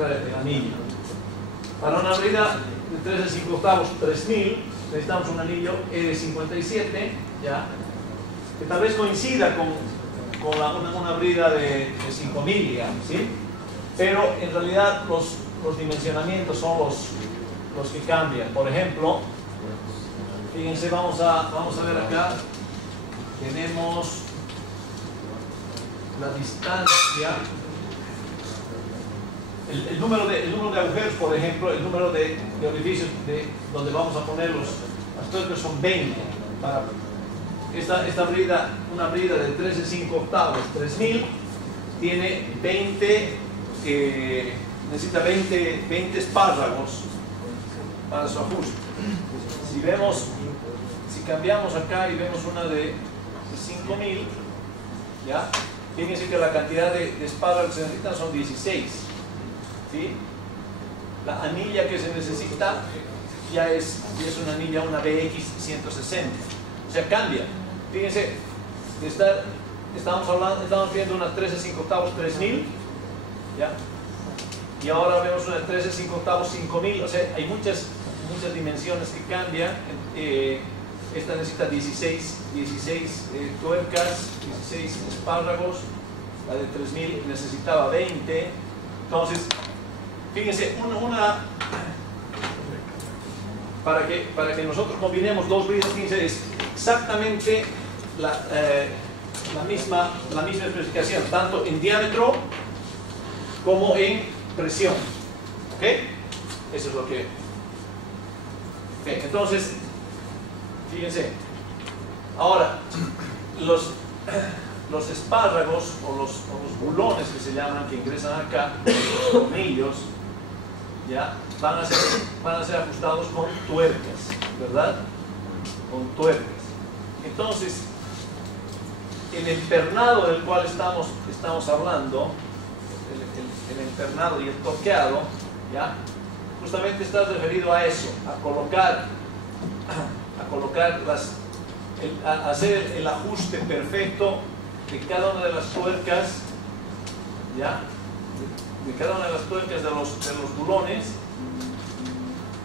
utilizar el anillo. Para una brida de 13/5 3000 necesitamos un anillo E57, ¿ya? Que tal vez coincida con una brida de 5000, digamos, ¿sí? Pero en realidad los dimensionamientos son los que cambian. Por ejemplo, fíjense, vamos a ver acá, tenemos la distancia, el número de agujeros, por ejemplo, el número de orificios donde vamos a poner las tuercas son 20. Para esta brida, una brida de 13/5 3000, tiene 20, necesita 20 espárragos para su ajuste. Si cambiamos acá y vemos una de 5000, ¿ya? Fíjense que la cantidad de espárragos que se necesitan son 16, ¿sí? La anilla que se necesita ya es una anilla, una BX 160, o sea, cambia. Fíjense, estamos viendo una 13/5 3000, ¿ya? Y ahora vemos una 13/5 5000, o sea, hay muchas dimensiones que cambian. Esta necesita 16 tuercas, 16 espárragos. La de 3000 necesitaba 20. Entonces, fíjense, para que nosotros combinemos dos bridas, fíjense, es exactamente la misma especificación, tanto en diámetro como en presión. ¿Ok? Eso es lo que... Okay, entonces, fíjense, ahora los espárragos o los bulones que se llaman, que ingresan acá, los tornillos, ¿ya? van a ser ajustados con tuercas, ¿verdad? Con tuercas. Entonces, el empernado del cual estamos hablando, el empernado y el torqueado, ¿ya? Justamente está referido a eso, a hacer el ajuste perfecto de cada una de las tuercas, ¿ya? De cada una de las tuercas de los bulones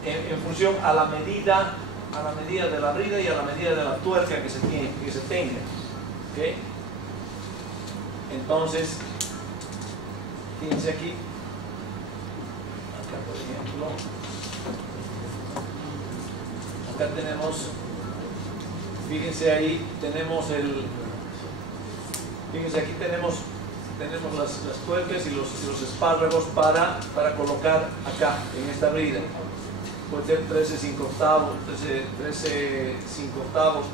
en función a la medida de la brida y a la medida de la tuerca que se tenga. ¿Okay? Entonces, fíjense aquí, acá por ejemplo, acá tenemos, fíjense ahí, fíjense aquí tenemos las tuercas y los espárragos para colocar acá en esta brida. Puede ser 13/5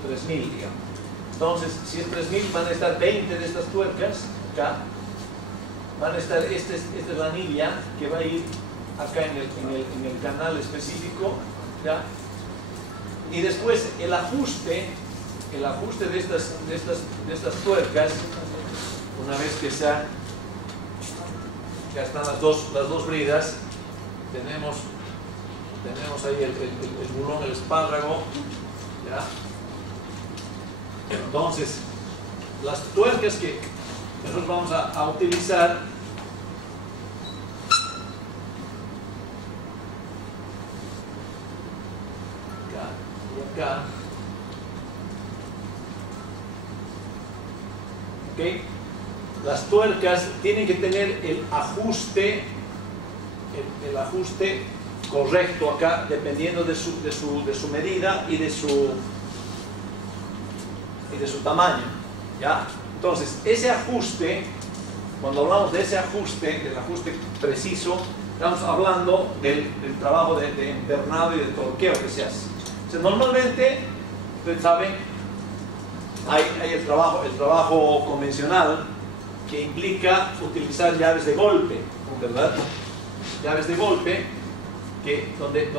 3000, digamos. Entonces, si es 3000, van a estar 20 de estas tuercas acá. Van a estar, esta es la anilla que va a ir acá en el canal específico, ¿ya? Y después el ajuste de estas tuercas, una vez que ya están las dos bridas, tenemos ahí el bulón, el espárrago, ¿ya? Entonces, las tuercas que nosotros vamos a utilizar, acá y acá, ¿ok? Las tuercas tienen que tener el ajuste correcto acá, dependiendo de su medida y de su tamaño, ¿ya? Entonces, ese ajuste, cuando hablamos de ese ajuste, del ajuste preciso, estamos hablando del trabajo de empernado y de torqueo que se hace. O sea, normalmente, ustedes saben, hay el trabajo convencional, que implica utilizar llaves de golpe, ¿verdad? Llaves de golpe, donde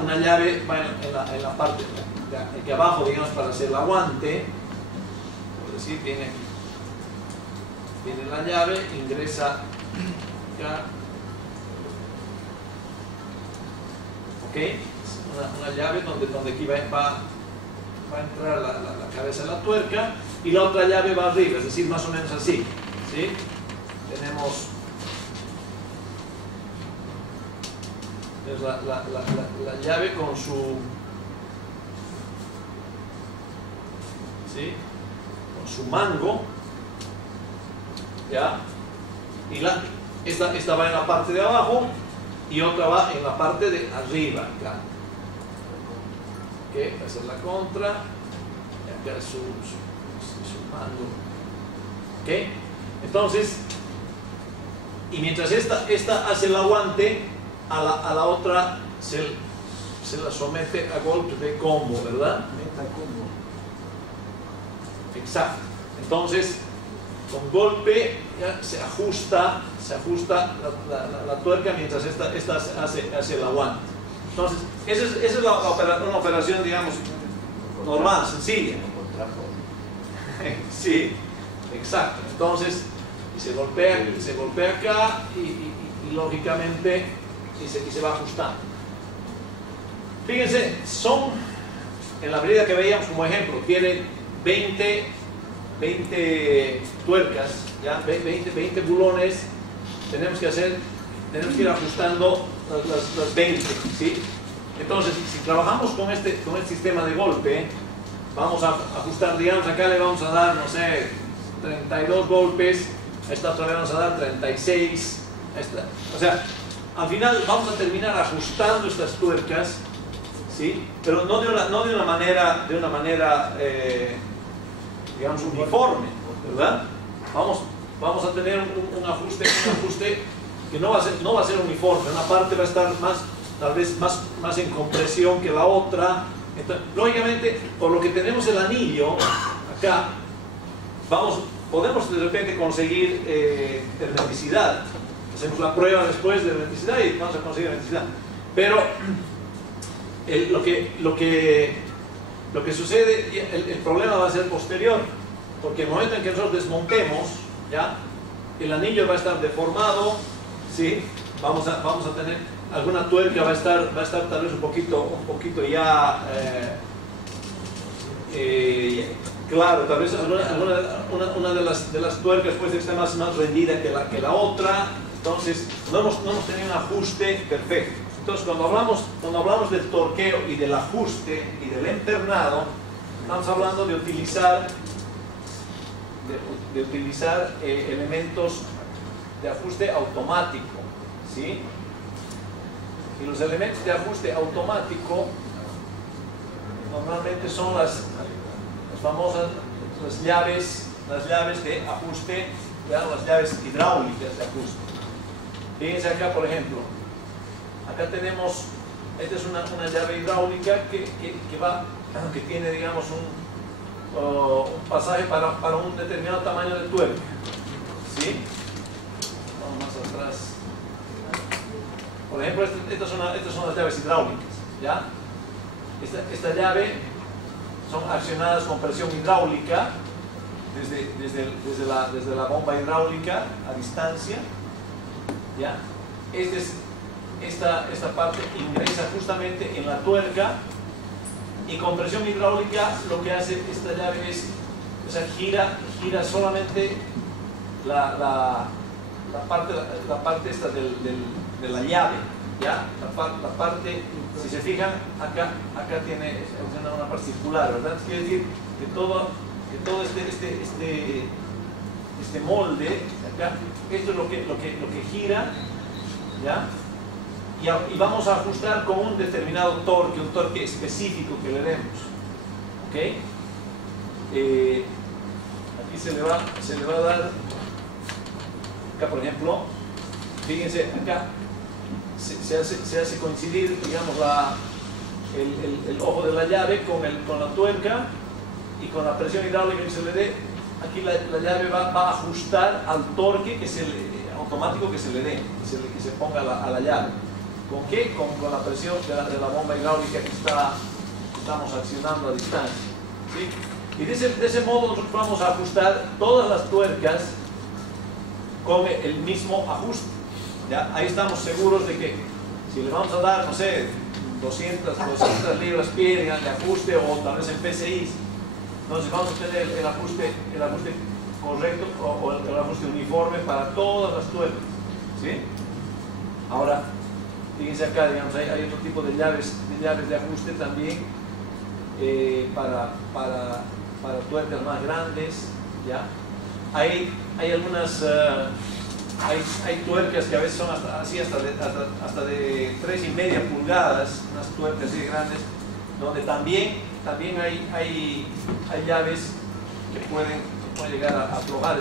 una llave va en la parte de aquí abajo, digamos, para hacer el aguante. Por decir, tiene la llave, ingresa acá, ¿ok? Una llave donde aquí va a entrar la cabeza de la tuerca, y la otra llave va arriba, es decir, más o menos así, ¿sí? Tenemos Es la llave con su, ¿sí?, con su mango, ¿ya? Y esta va en la parte de abajo y otra va en la parte de arriba, acá. Ok, esa es la contra y acá es su mango. Ok, entonces, y mientras esta hace el aguante, a la otra se la somete a golpe de combo, ¿verdad? Meta combo. Exacto. Entonces, con golpe ya se ajusta la tuerca mientras esta hace el aguante. Entonces, esa es una operación, digamos, normal, sencilla. Sí, exacto. Entonces, se golpea acá y lógicamente se va ajustando. Fíjense, en la medida que veíamos como ejemplo, tiene 20 tuercas, ¿ya? 20 bulones. Tenemos que ir ajustando las 20, ¿sí? Entonces, si trabajamos con este sistema de golpe, vamos a ajustar, digamos, acá le vamos a dar, no sé, 32 golpes, a esta otra le vamos a dar 36, o sea, al final vamos a terminar ajustando estas tuercas, ¿sí? Pero no de una manera digamos, uniforme, ¿verdad? Vamos a tener un ajuste que no va a ser uniforme. Una parte va a estar tal vez más en compresión que la otra. Entonces, lógicamente, por lo que tenemos el anillo acá, podemos de repente conseguir hermeticidad. Hacemos la prueba después de hermeticidad y vamos a conseguir hermeticidad. Pero lo que sucede, el problema va a ser posterior, porque en el momento en que nosotros desmontemos, ¿ya?, el anillo va a estar deformado, ¿sí? Vamos a tener alguna tuerca, va a estar tal vez un poquito ya claro, tal vez una de las tuercas puede estar más rendida que la otra. Entonces no hemos tenido un ajuste perfecto. Entonces cuando hablamos del torqueo y del ajuste y del empernado, estamos hablando de utilizar elementos de ajuste automático, ¿sí? Y los elementos de ajuste automático normalmente son las famosas llaves de ajuste, las llaves hidráulicas de ajuste. Fíjense acá, por ejemplo, acá tenemos, esta es una llave hidráulica que tiene, digamos, un pasaje para un determinado tamaño de tuerca, ¿sí? Vamos más atrás. Por ejemplo, estas son las llaves hidráulicas, ¿ya? Esta llave son accionadas con presión hidráulica desde la bomba hidráulica a distancia, ¿ya? Esta parte ingresa justamente en la tuerca y con presión hidráulica lo que hace esta llave es, o sea, gira solamente la parte esta de la llave, ¿ya? La parte, si se fijan, acá tiene una parte circular, ¿verdad? Quiere decir que todo este molde acá, esto es lo que gira, ¿ya? Y vamos a ajustar con un determinado torque, un torque específico que le demos, ¿ok? Aquí se le va a dar, acá por ejemplo, fíjense, acá se hace coincidir, digamos, el ojo de la llave con la tuerca y con la presión hidráulica que se le dé. Aquí la llave va a ajustar al torque automático que se le dé, que se ponga a la llave. ¿Con qué? Con la presión de la bomba hidráulica que estamos accionando a distancia, ¿sí? Y de ese modo nosotros vamos a ajustar todas las tuercas con el mismo ajuste, ¿ya? Ahí estamos seguros de que si le vamos a dar, no sé, 200 libras-pie de ajuste, o tal vez en PCI, entonces vamos a tener el ajuste correcto o el ajuste uniforme para todas las tuercas, ¿sí? Ahora, Fíjense acá, digamos, hay otro tipo de llaves de ajuste también para tuercas más grandes, ¿ya? Hay algunas, hay tuercas que a veces son hasta de 3,5 pulgadas, unas tuercas así grandes, donde también hay llaves que pueden llegar a aflojar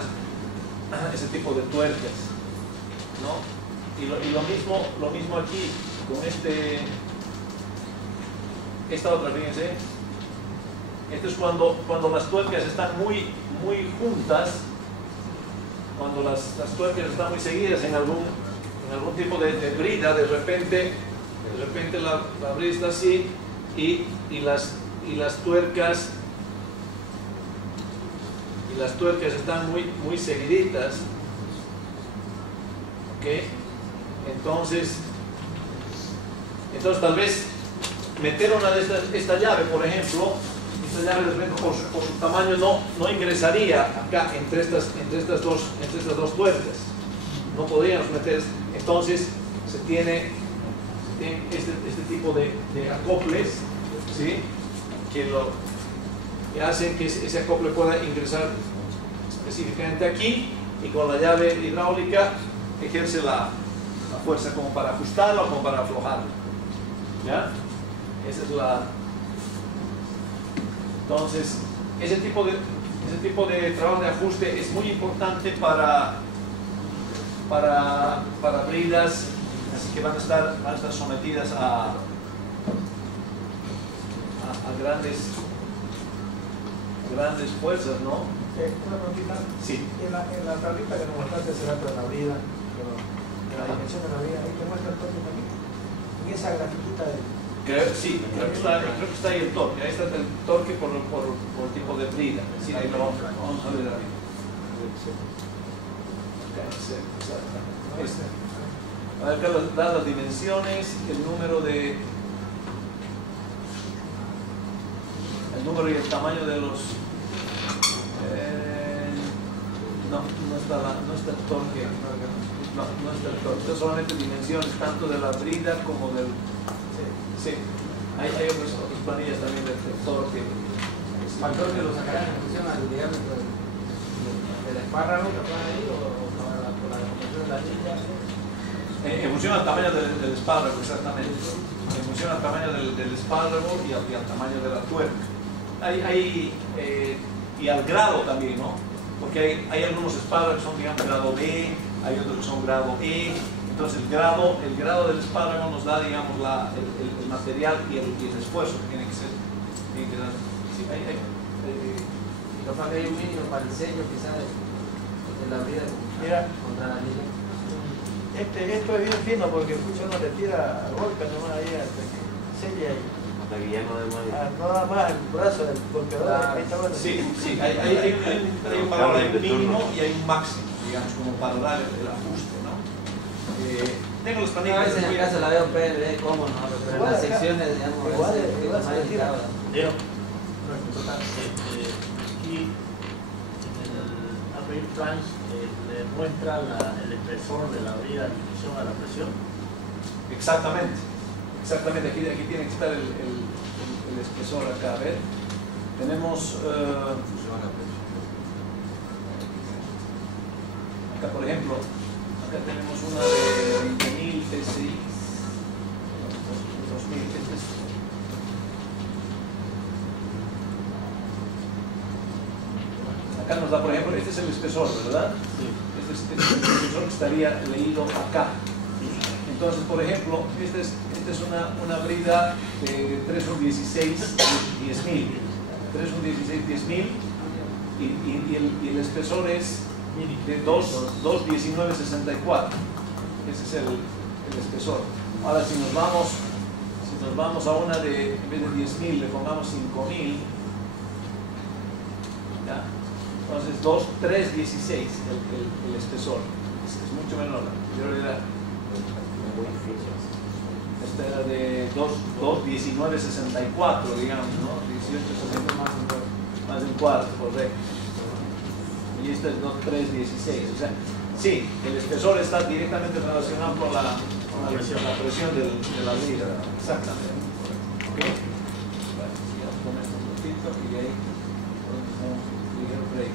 ese tipo de tuercas, ¿no? Y lo mismo aquí con esta otra, fíjense. Esto es cuando las tuercas están muy juntas, cuando las tuercas están muy seguidas en algún tipo de brida, de repente la brida está así y las tuercas están muy seguiditas, ¿ok? Entonces tal vez meter una de esta llave, por ejemplo, esta llave de repente por su tamaño no ingresaría acá entre estas dos tuercas, no podríamos meter. Entonces se tiene este tipo de acoples, ¿sí? que hacen que ese acople pueda ingresar específicamente aquí, y con la llave hidráulica ejerce la fuerza como para ajustarlo o como para aflojarlo, ¿ya? Esa es entonces ese tipo de trabajo de ajuste es muy importante para bridas así que van a estar sometidas a grandes fuerzas, ¿no? Una preguntita. Sí. En la tablita que nos mostraste hace rato de la brida, la dimensión de la brida, ahí te muestra el torque también. En esa grafiquita de... Sí, creo que está ahí el torque. Ahí está el torque por el tipo de brida. Sí, ahí lo vamos a ver ahí. Acá da las dimensiones, el número y el tamaño de los... no está el torque. No está el torque. Son solamente dimensiones tanto de la brida como del... Sí. Hay otras planillas también del torque. ¿Al torque lo sacarán en función al diámetro del espárrago que van ahí o por la dimensión de la brida? En función al tamaño del espárrago, exactamente. En función al tamaño del espárrago y al tamaño de la tuerca. Y al grado también, ¿no? Porque hay algunos espárragos que son, digamos, grado B, hay otros que son grado E. Entonces el grado del espárrago nos da, digamos, el material y el esfuerzo que tiene que dar. Sí, Capaz que hay un mínimo para el sello quizás de la brida contra la línea. Esto es bien fino porque escucha uno le tira golpe nomás ahí hasta que sella ahí. Hasta que ya no demore. Nada más el brazo del golpeador. Ahí está bueno. Sí, hay un valor mínimo y hay un máximo, digamos, como para dar el ajuste, ¿no? Tengo los A panillas. veces en el caso la veo en PLD, cómo no, pero en las secciones, digamos, igual es más se le tira. delicado. Aquí en el upper flange le muestra el espesor de la brida en función a la presión. Exactamente. Aquí tiene que estar el espesor acá. A ver, tenemos acá, por ejemplo, acá tenemos una de 20.000 PSI, 2000 PSI. Acá nos da, por ejemplo, este es el espesor, ¿verdad? Sí. Este es el espesor que estaría leído acá. Entonces, por ejemplo, esta es una brida de 3/16 10.000. 3/16 10.000 y el espesor es de 2/1964. Ese es el espesor. Ahora, si nos vamos a una de, en vez de 10.000, le pongamos 5.000, ¿ya? Entonces 3/16 el espesor. Es mucho menor. Yo era esta era de 2/1964, digamos, ¿no? 1860 más de un cuarto, correcto. Y esta es 3/16. O sea, sí, el espesor está directamente relacionado con la presión de la vida, exactamente. ¿Ok? Bueno, sigamos con esto un poquito y ahí podemos un ligero break.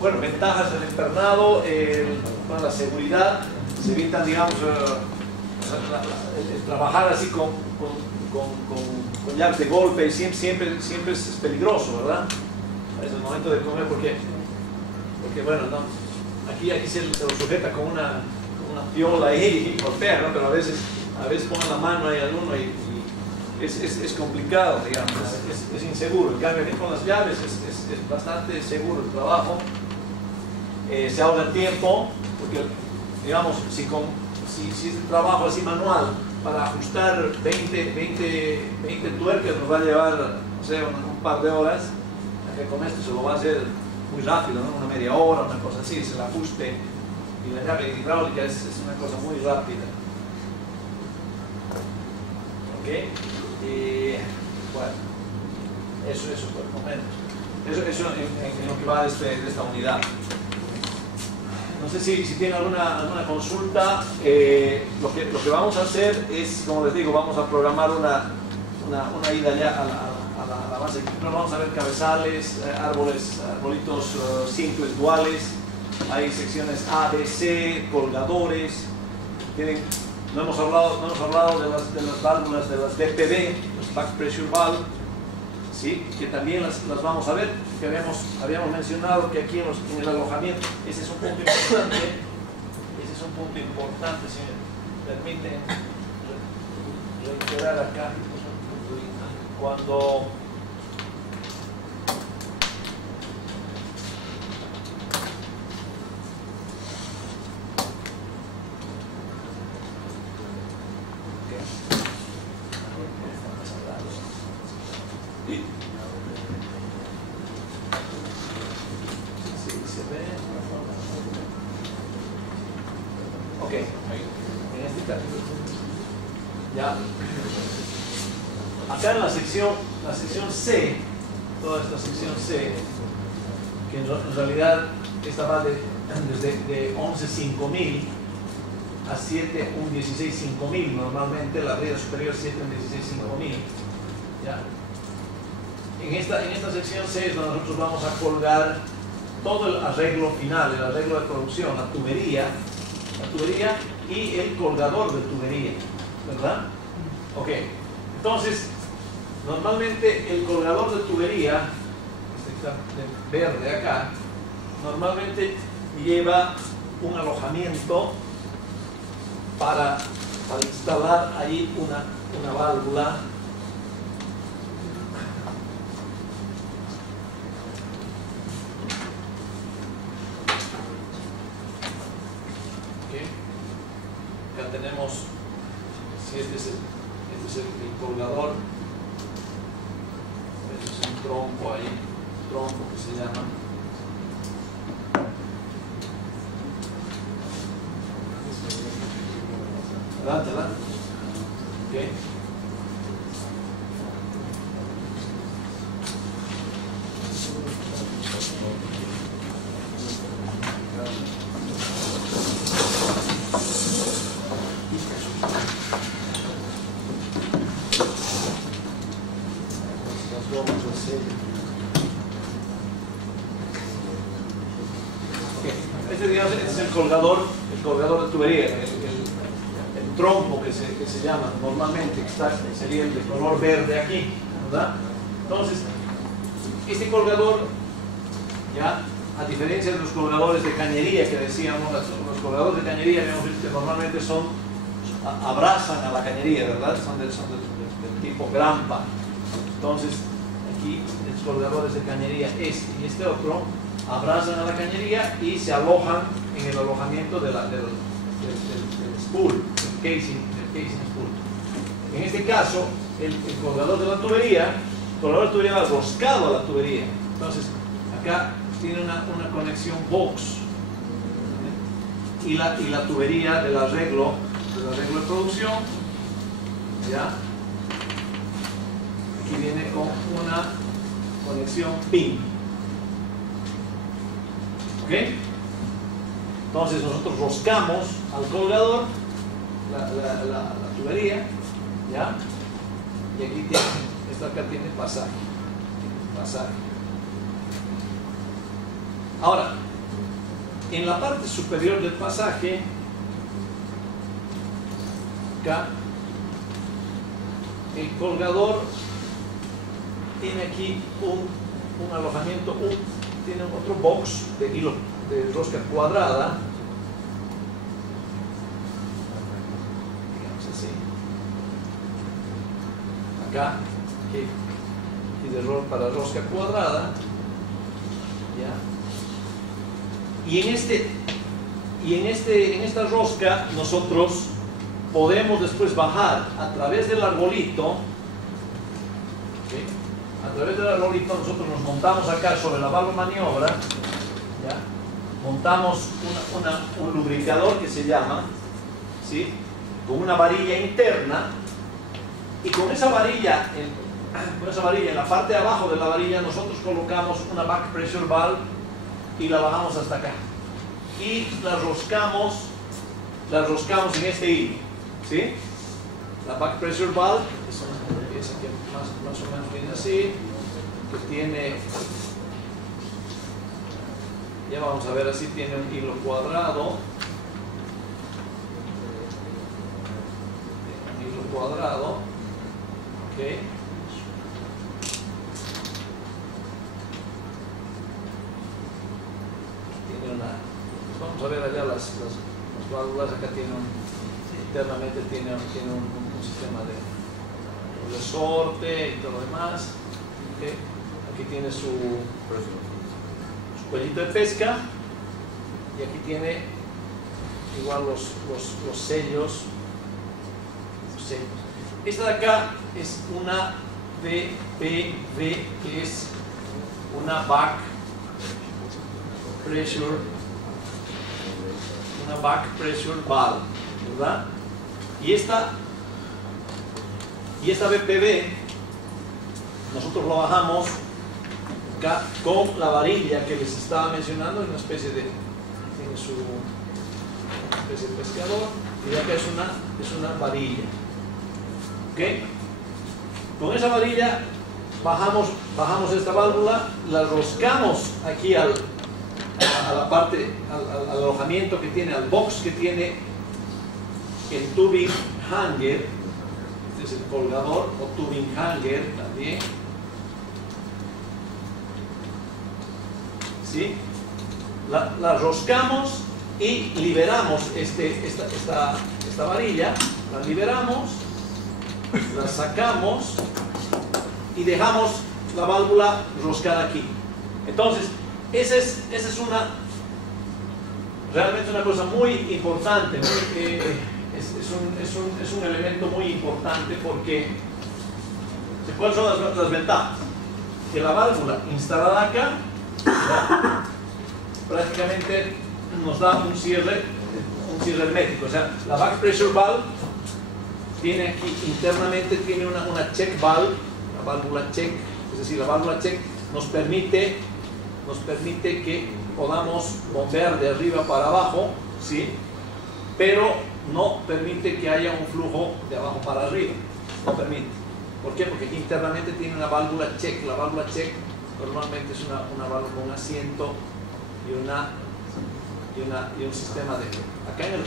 Bueno, ventajas del internado, bueno, la seguridad, se evitan, digamos, el trabajar así con llaves de golpe, siempre es peligroso, ¿verdad? Es el momento de comer porque bueno, no, aquí se lo sujeta con una piola ahí y golpea, ¿no? Pero a veces ponen la mano ahí alguno y es complicado, digamos, es inseguro. En cambio, aquí con las llaves es bastante seguro el trabajo. Se ahorra tiempo, porque, digamos, si es un trabajo así manual, para ajustar 20 tuercas nos va a llevar, no sé, un par de horas. Con esto se lo va a hacer muy rápido, ¿no? Una media hora, una cosa así, es el ajuste. Y la llave hidráulica es una cosa muy rápida. ¿Ok? Bueno, eso por el momento. Eso en lo que va de esta unidad. No sé si tienen alguna consulta. Lo que vamos a hacer es, como les digo, vamos a programar una ida ya a la base. No vamos a ver cabezales, arbolitos simples, duales. Hay secciones A, B, C, colgadores. No hemos hablado de las válvulas de las BPV, los back pressure valve, ¿sí? Que también las vamos a ver, que habíamos mencionado que aquí en el alojamiento, ese es un punto importante, si me permiten reiterar acá, cuando acá en la sección C, toda esta sección C, que en realidad esta va desde 11.5000 a 7.16.5000, normalmente la brida superior 7.16.5000. ¿Ya? En esta sección C es donde nosotros vamos a colgar todo el arreglo final, el arreglo de producción, la tubería y el colgador de tubería, ¿verdad? Ok, entonces normalmente el colgador de tubería, este que está verde acá, normalmente lleva un alojamiento para instalar ahí una válvula . Acá tenemos, si este es el colgador, este es un tronco ahí, tronco que se llama. Adelante. Okay. Este es el colgador de tubería, el trompo que se llama normalmente, que sería el de color verde aquí, ¿verdad? Entonces, este colgador, ya, a diferencia de los colgadores de cañería que decíamos, los colgadores de cañería, habíamos visto que normalmente abrazan a la cañería, ¿verdad? Son del tipo grampa. Entonces, aquí los colgadores de cañería, este y este otro, abrazan a la cañería y se alojan en el alojamiento del spool, del casing spool. En este caso, el colgador de la tubería va roscado a la tubería. Entonces, acá tiene una conexión box. y la tubería del arreglo de producción, ¿ya? Aquí viene con una conexión PIN, ¿ok? Entonces nosotros roscamos al colgador la tubería, ¿ya? Y aquí tiene, esta acá tiene pasaje. Ahora, en la parte superior del pasaje, acá, el colgador tiene aquí un alojamiento, tiene otro box de hilo de rosca cuadrada, digamos así, acá, aquí de rol para rosca cuadrada, ¿ya? Y en esta rosca nosotros podemos después bajar a través del arbolito, ¿sí? A través del arbolito nosotros nos montamos acá sobre la válvula maniobra, ¿ya? Montamos un lubricador que se llama, ¿sí? Con una varilla interna, y con esa varilla en la parte de abajo de la varilla nosotros colocamos una back pressure valve y la bajamos hasta acá y la roscamos en este hilo, ¿sí? La back pressure valve es una pieza que más o menos viene así, que tiene, ya vamos a ver, así tiene un hilo cuadrado, ¿ok? Vamos a ver allá las válvulas. Acá tiene internamente tiene un sistema de resorte y todo lo demás, ¿okay? Aquí tiene su cuellito de pesca y aquí tiene igual los sellos. Esta de acá es una BPV, que es una back pressure valve, ¿verdad? Y esta BPV nosotros lo bajamos acá con la varilla que les estaba mencionando, una especie de, tiene su especie de pescador, y de acá es una varilla, ¿ok? Con esa varilla bajamos esta válvula, la roscamos aquí a la parte, al alojamiento que tiene, al box que tiene el tubing hanger. Este es el colgador o tubing hanger también, ¿sí? La roscamos y liberamos esta varilla, la liberamos, la sacamos y dejamos la válvula roscada aquí. Entonces, esa es realmente una cosa muy importante, es un elemento muy importante, porque ¿cuáles son las ventajas? Que la válvula instalada acá prácticamente nos da un cierre hermético. O sea, la back pressure valve tiene aquí internamente tiene una check valve, la válvula check, es decir, la válvula check nos permite que podamos bombear de arriba para abajo, ¿sí? Pero no permite que haya un flujo de abajo para arriba, no permite. ¿Por qué? Porque aquí internamente tiene una válvula check. La válvula check normalmente es una válvula con un asiento y un sistema de... Acá en el...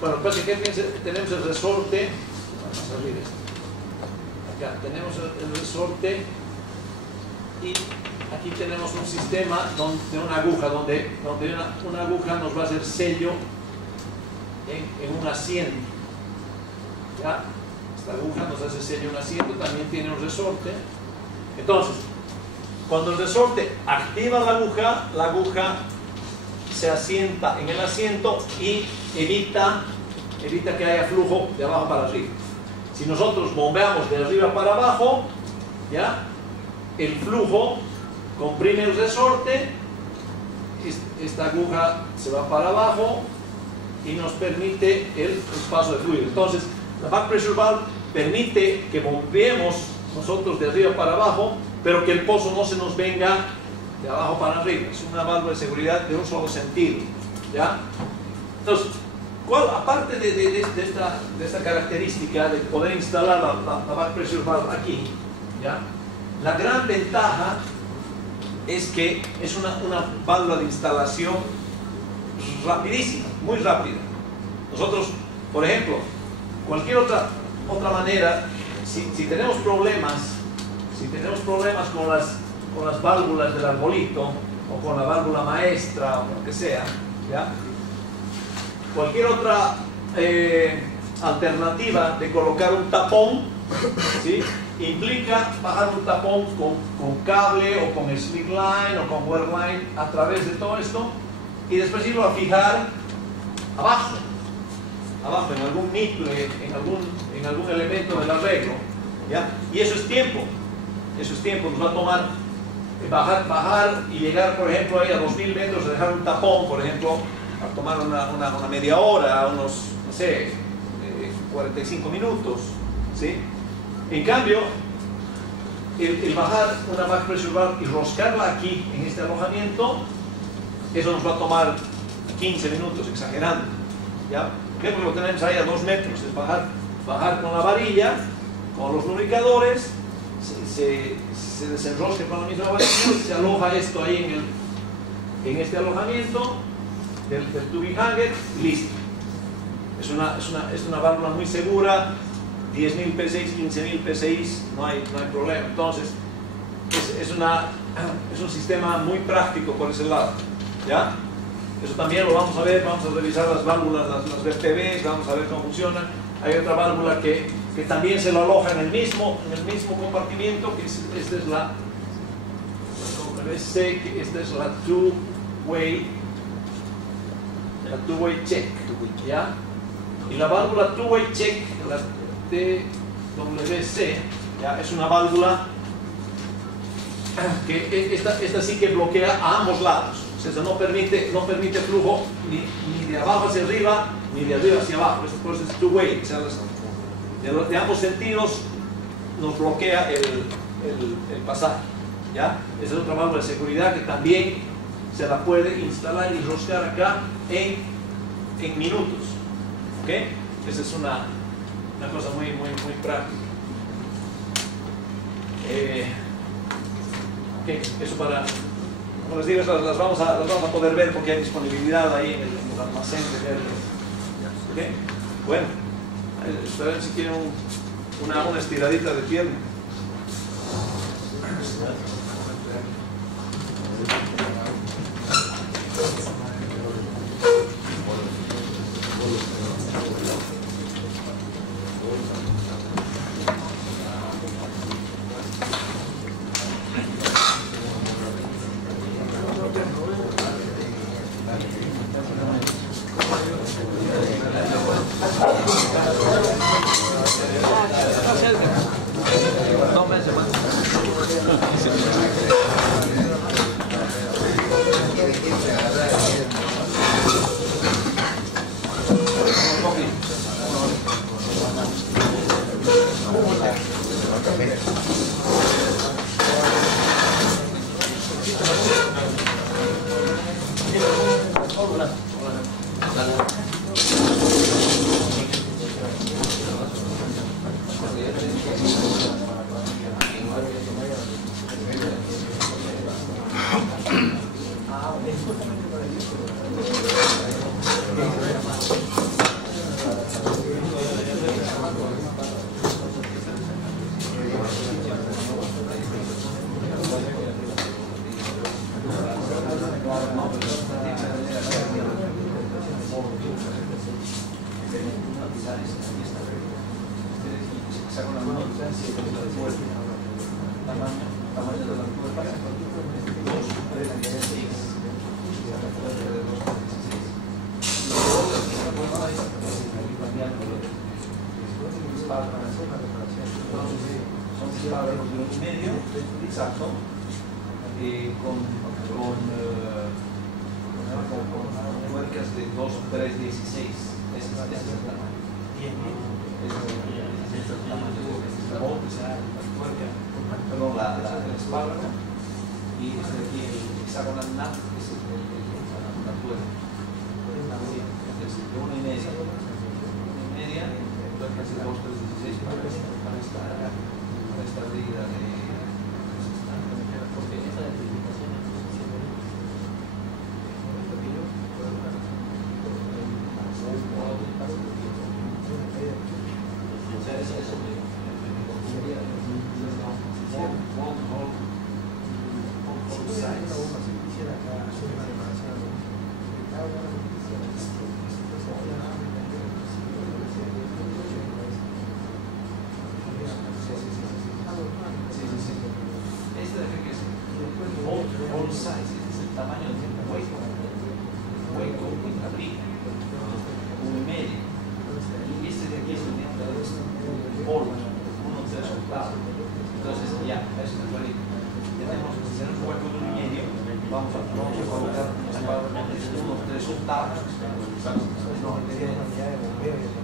Bueno, pues aquí tenemos el resorte. Vamos a abrir esto. Acá tenemos el resorte y aquí tenemos un sistema de una aguja, donde una aguja nos va a hacer sello en un asiento. ¿Ya? Esta aguja nos hace sello en un asiento, también tiene un resorte. Entonces, cuando el resorte activa la aguja se asienta en el asiento y evita que haya flujo de abajo para arriba. Si nosotros bombeamos de arriba para abajo, ¿ya? El flujo comprime el resorte esta aguja se va para abajo y nos permite el paso de fluido. Entonces, la back pressure valve permite que bombeemos nosotros de arriba para abajo, pero que el pozo no se nos venga de abajo para arriba. Es una válvula de seguridad de un solo sentido, ¿ya? Entonces, aparte de esta característica de poder instalar la back pressure valve aquí, ¿ya? La gran ventaja es que es una válvula de instalación rapidísima, muy rápida. Nosotros, por ejemplo, cualquier otra manera, si tenemos problemas con las válvulas del arbolito o con la válvula maestra o lo que sea, ¿ya? Cualquier otra alternativa de colocar un tapón, ¿sí? Implica bajar un tapón con cable o con slick line o con wear line a través de todo esto y después irlo a fijar abajo en algún niple, en algún elemento del arreglo, ¿ya? Y eso es tiempo, nos va a tomar bajar y llegar, por ejemplo, ahí a 2000 metros, a dejar un tapón, por ejemplo, a tomar una media hora, unos, no sé, 45 minutos, ¿sí? En cambio, el bajar una back pressure valve y roscarla aquí, en este alojamiento, eso nos va a tomar 15 minutos, exagerando, ¿ya? Porque lo tenemos ahí a 2 metros, es bajar con la varilla, con los lubricadores, se desenrosca con la misma varilla, se aloja esto ahí en este alojamiento del tubing hanger, listo. Es una válvula muy segura, 10.000 PSI, 15.000 PSI, no hay problema. Entonces, es un sistema muy práctico por ese lado, ¿ya? Eso también lo vamos a ver, vamos a revisar las válvulas, las VTBs, vamos a ver cómo funcionan. Hay otra válvula que también se lo aloja en el mismo compartimiento, que esta es la two-way check, ¿ya? Y la válvula two-way check, la TWC, ¿ya? Es una válvula que esta sí que bloquea a ambos lados. O sea, no permite flujo ni de abajo hacia arriba, ni de arriba hacia abajo. Por eso es two-way. O sea, de ambos sentidos nos bloquea el pasaje, ¿ya? Esa es otra válvula de seguridad que también se la puede instalar y roscar acá en minutos, ¿ok? Esa es una cosa muy práctica. Okay, eso para, como les digo, las vamos a poder ver porque hay disponibilidad ahí en el almacén de verlos. Okay. Bueno, a ver si tienen una estiradita de pierna. tuercas de 2, 3, 16. Ese es el tamaño. Perdón, el espárrago, y este de aquí el hexagonal nap, que es la tuerca. Entonces, de 1,5, tuercas de 2, 3, 16 para esta medida de. Porque esta identificación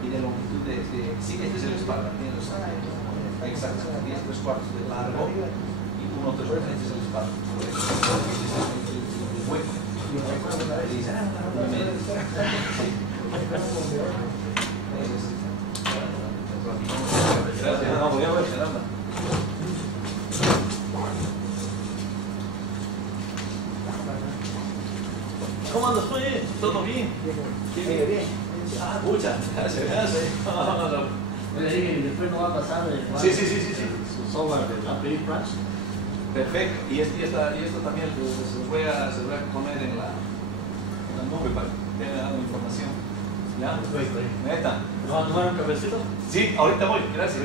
y de longitud de sí, este es el espárrago, exacto, 10 3/4 de largo y 1 3/4, este es el espárrago, el hueco, gracias, no, voy a ver, caramba. ¿Cómo andas, pues? ¿Todo bien? Bien. Ah, muchas gracias. Le dije que después no va a pasar Sí. su software de la Play Branch. Perfecto. Y esto también se los voy a poner en la nube para que tengan algo de información. ¿Ya? Neta. ¿No va a tomar un cafecito? Sí, ahorita voy. Gracias.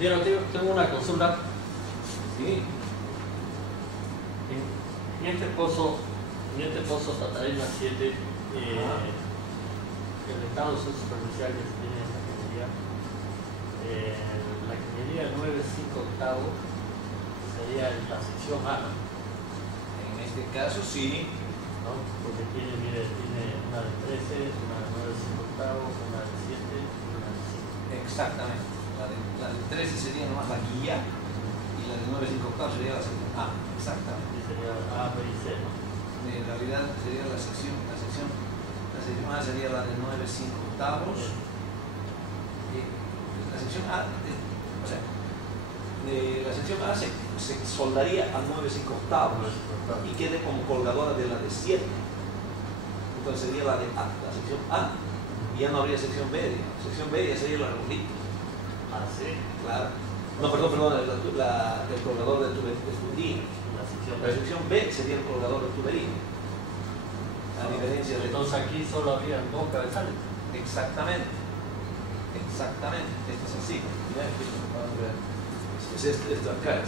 Diego, tengo una consulta. Sí. En este pozo Tatarima 7, el estado superficial que se tiene en la cañería 9,5 octavos sería la sección A, ¿no? En este caso sí. ¿No? Porque tiene una de 13, una de 9,5 octavos, una de 7 y una de 5. Exactamente. La de 13 sería nomás la guía y la de 9,5 octavos sería la sección A. Exactamente. Y sería A, B y C, ¿no? En realidad sería la sección A sería la de 9,5 octavos. La sección A, la sección A se soldaría a 9,5 octavos y quede como colgadora de la de 7. Entonces sería la de A, la sección A, y ya no habría sección B. Digamos. Sección B ya sería el arbolito. Ah, sí. Claro. No, perdón, el colgador de tubería. La La sección B sería el colgador de tubería. A diferencia de... Entonces aquí solo había 2 cabezales. Exactamente. Exactamente. Esto es así. Mira, aquí vamos a ver. Es esto acá.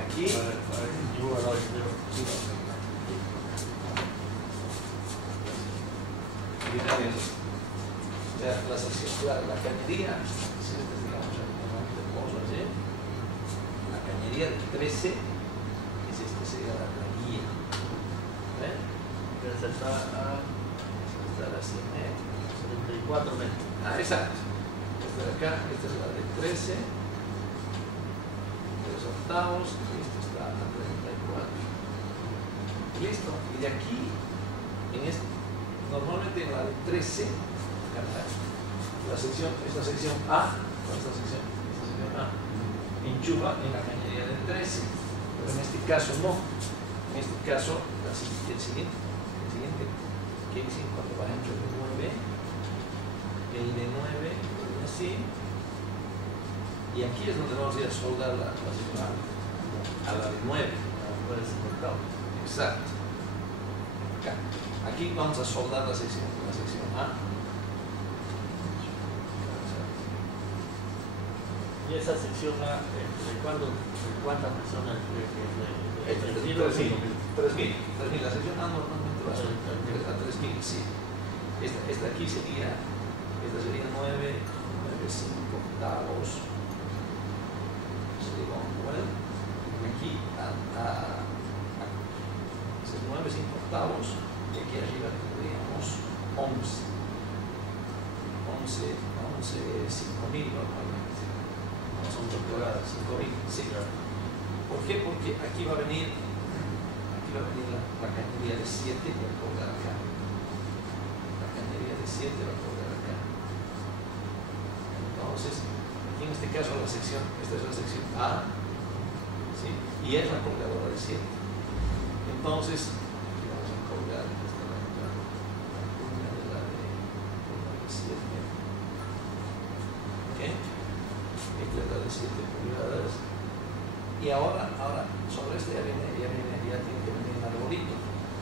Aquí. A ver, dibújalo ahí, pero... Aquí también. La sección, la cañería, digamos, el pozo así. La cañería del 13 sería la guía. ¿Ven? Esta está a Esta es la 100 metros. 74 metros. Ah, exacto. Esta de acá, esta es la de 13 octavos, y esta está a 34. Listo. Y de aquí, normalmente en la de 13, esta sección A, enchufa en la cañería del 13. Pero en este caso no. En este caso, el siguiente, que dice cuando va dentro del 9, el de 9, así. Y aquí es donde vamos a ir a soldar la sección A la de 9. Exacto. Acá. Aquí vamos a soldar la sección A. ¿Y esa sección A, de cuántas personas cree que es de 3.000. La sección A normalmente va a 3.000, sí. Esta aquí sería 9,5 octavos. Sería bueno. Aquí es 9,5 octavos. Y aquí arriba tendríamos 11. 5.000 normalmente. Son doctoradas, 5.000, sí. ¿Por qué? Porque aquí va a venir la cañería de 7 y va a colgar acá. La cañería de 7 va a colgar acá. Entonces, aquí en este caso esta es la sección A, ¿sí? Y es la colgadora de 7. Entonces, aquí vamos a colgar esta la una de la de 7. ¿Ok? Esta es la de 7 pulgadas. Y ahora sobre esto ya tiene que venir el arbolito.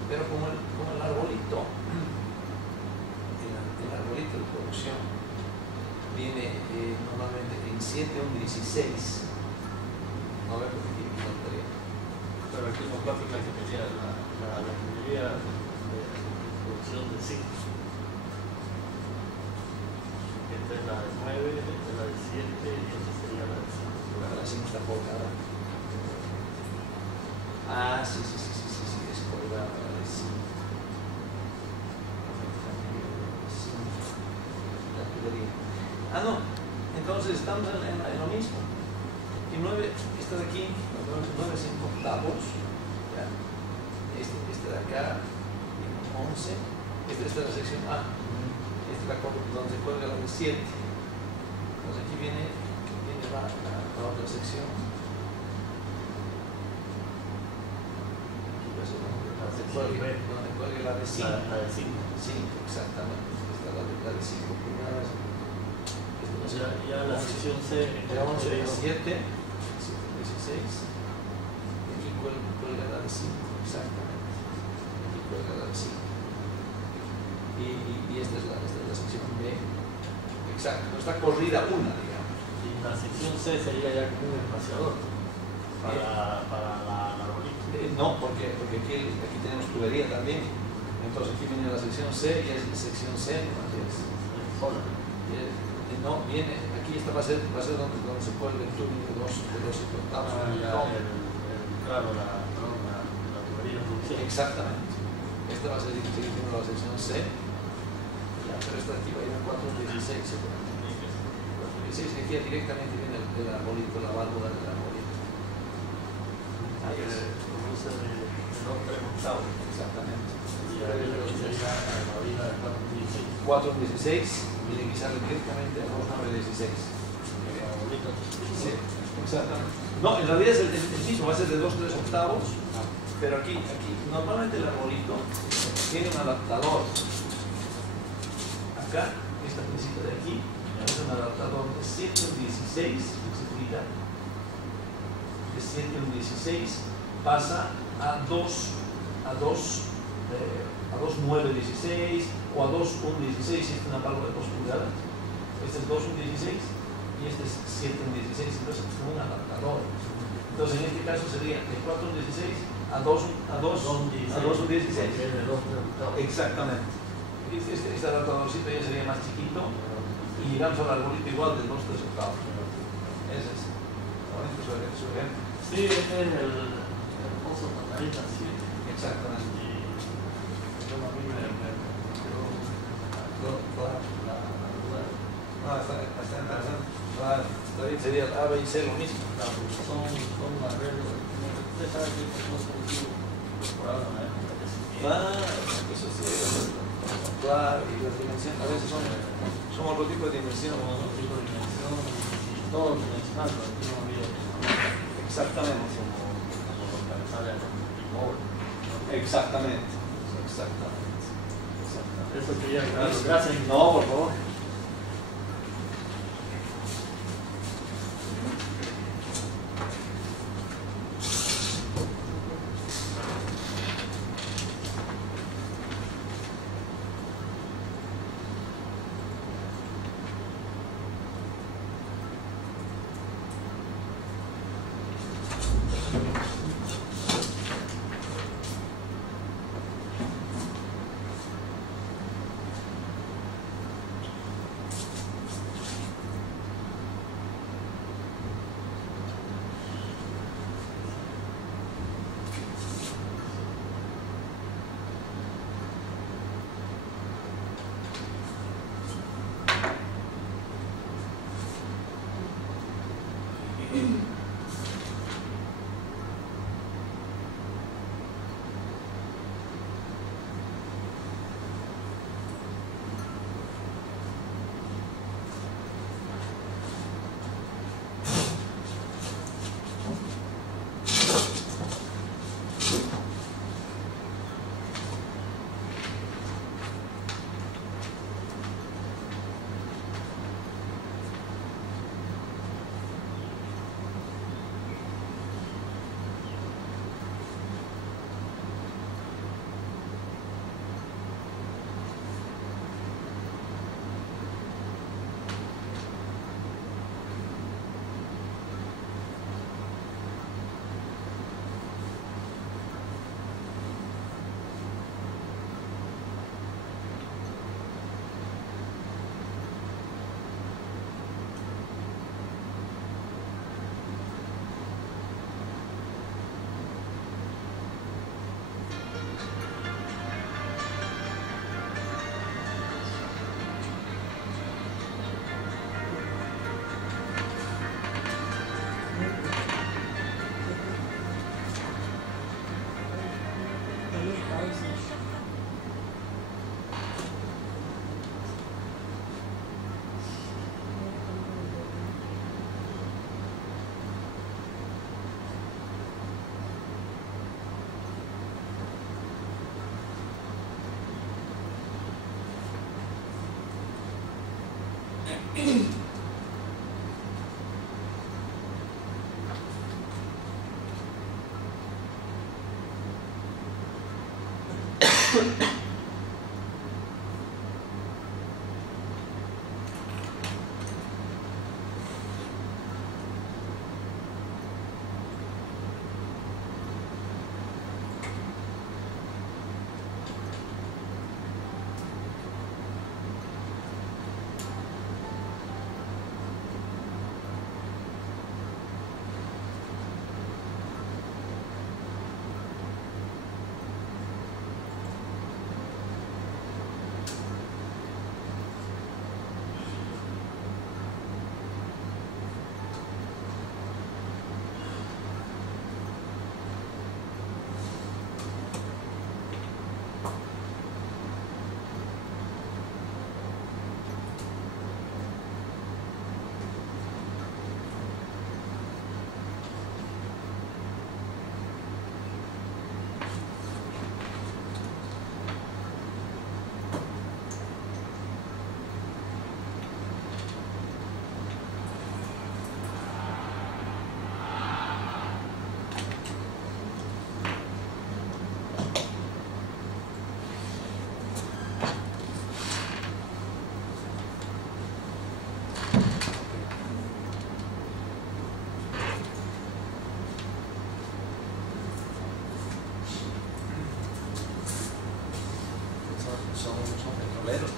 Pero como el arbolito, el arbolito de producción viene normalmente en 7 o en 16. No veo porque aquí no estaría. Pero aquí nos gráfica que tenía la cañería de producción de 5. Esta es la de 9, esta es la de 7 y esta sería la de 5. La 5 está colgada. Ah, sí, es colgada la de 5. La tubería. Ah, no. Entonces estamos en lo mismo. Y 9, esta de aquí, 9,5 octavos. ¿Ya? Esta de acá, 11. Esta es la sección A. Esta es la donde se cuelga la de 7. Entonces aquí viene la otra sección. Aquí va a ser donde cuelga la de 5. La de 5. 5, exactamente. Esta es la de 5 pulgadas. O sea, ya la sección C, entre 11 y 7, 16. Y aquí cuelga la de 5, exactamente. Aquí cuelga la de 5. Y esta es la sección B. Exacto, no está corrida una, digamos. Y la sección C sería ya como un espaciador para la arbolito. No, porque aquí tenemos tubería también. Entonces aquí viene la sección C y es sección C. Sola. No, viene, aquí esta va a ser donde se pone el tubo de dos octavos. Claro, la tubería producción. Exactamente. Esta va a ser la sección C. Ya, pero esta aquí va a ir a 416. 416 que aquí directamente viene el arbolito, la válvula del arbolito. Ahí es. Produce de 3 octavos. Exactamente. Y la velocidad la vida de 416. 416 tiene que salir directamente a 2916. Sí, exactamente. No, en realidad es el mismo, va a ser de 2-3 octavos, pero aquí, normalmente el arbolito tiene un adaptador. Acá, esta piecita de aquí, es un adaptador de 7 en 16, significa de 7 en 16 pasa a 2,916 o a 2,116, este es una válvula de 2 pulgadas. Este es 2,116 y este es 7,16, entonces es como un adaptador. Entonces en este caso sería de 4,16 a 2,116. Exactamente. Este adaptadorcito ya sería más chiquito y llegamos al arbolito igual de 2-3 octavos. Ese es. Bonito su ejemplo. Sí, este es el pozo Margarita, sí. Exactamente. Está interesante. Está bien, sería A, B y C lo mismo. Son arreglos. Usted sabe que es un cultivo temporal en la época que se tiene. Eso sí. Claro, y las dimensiones, a veces son otro tipo de dimensión. Otro tipo de dimensión, todo dimensional, pero aquí no ha habido. Exactamente. Como lo que sale al timor. Exactamente. Eso quería aclarar. Gracias. No, por favor.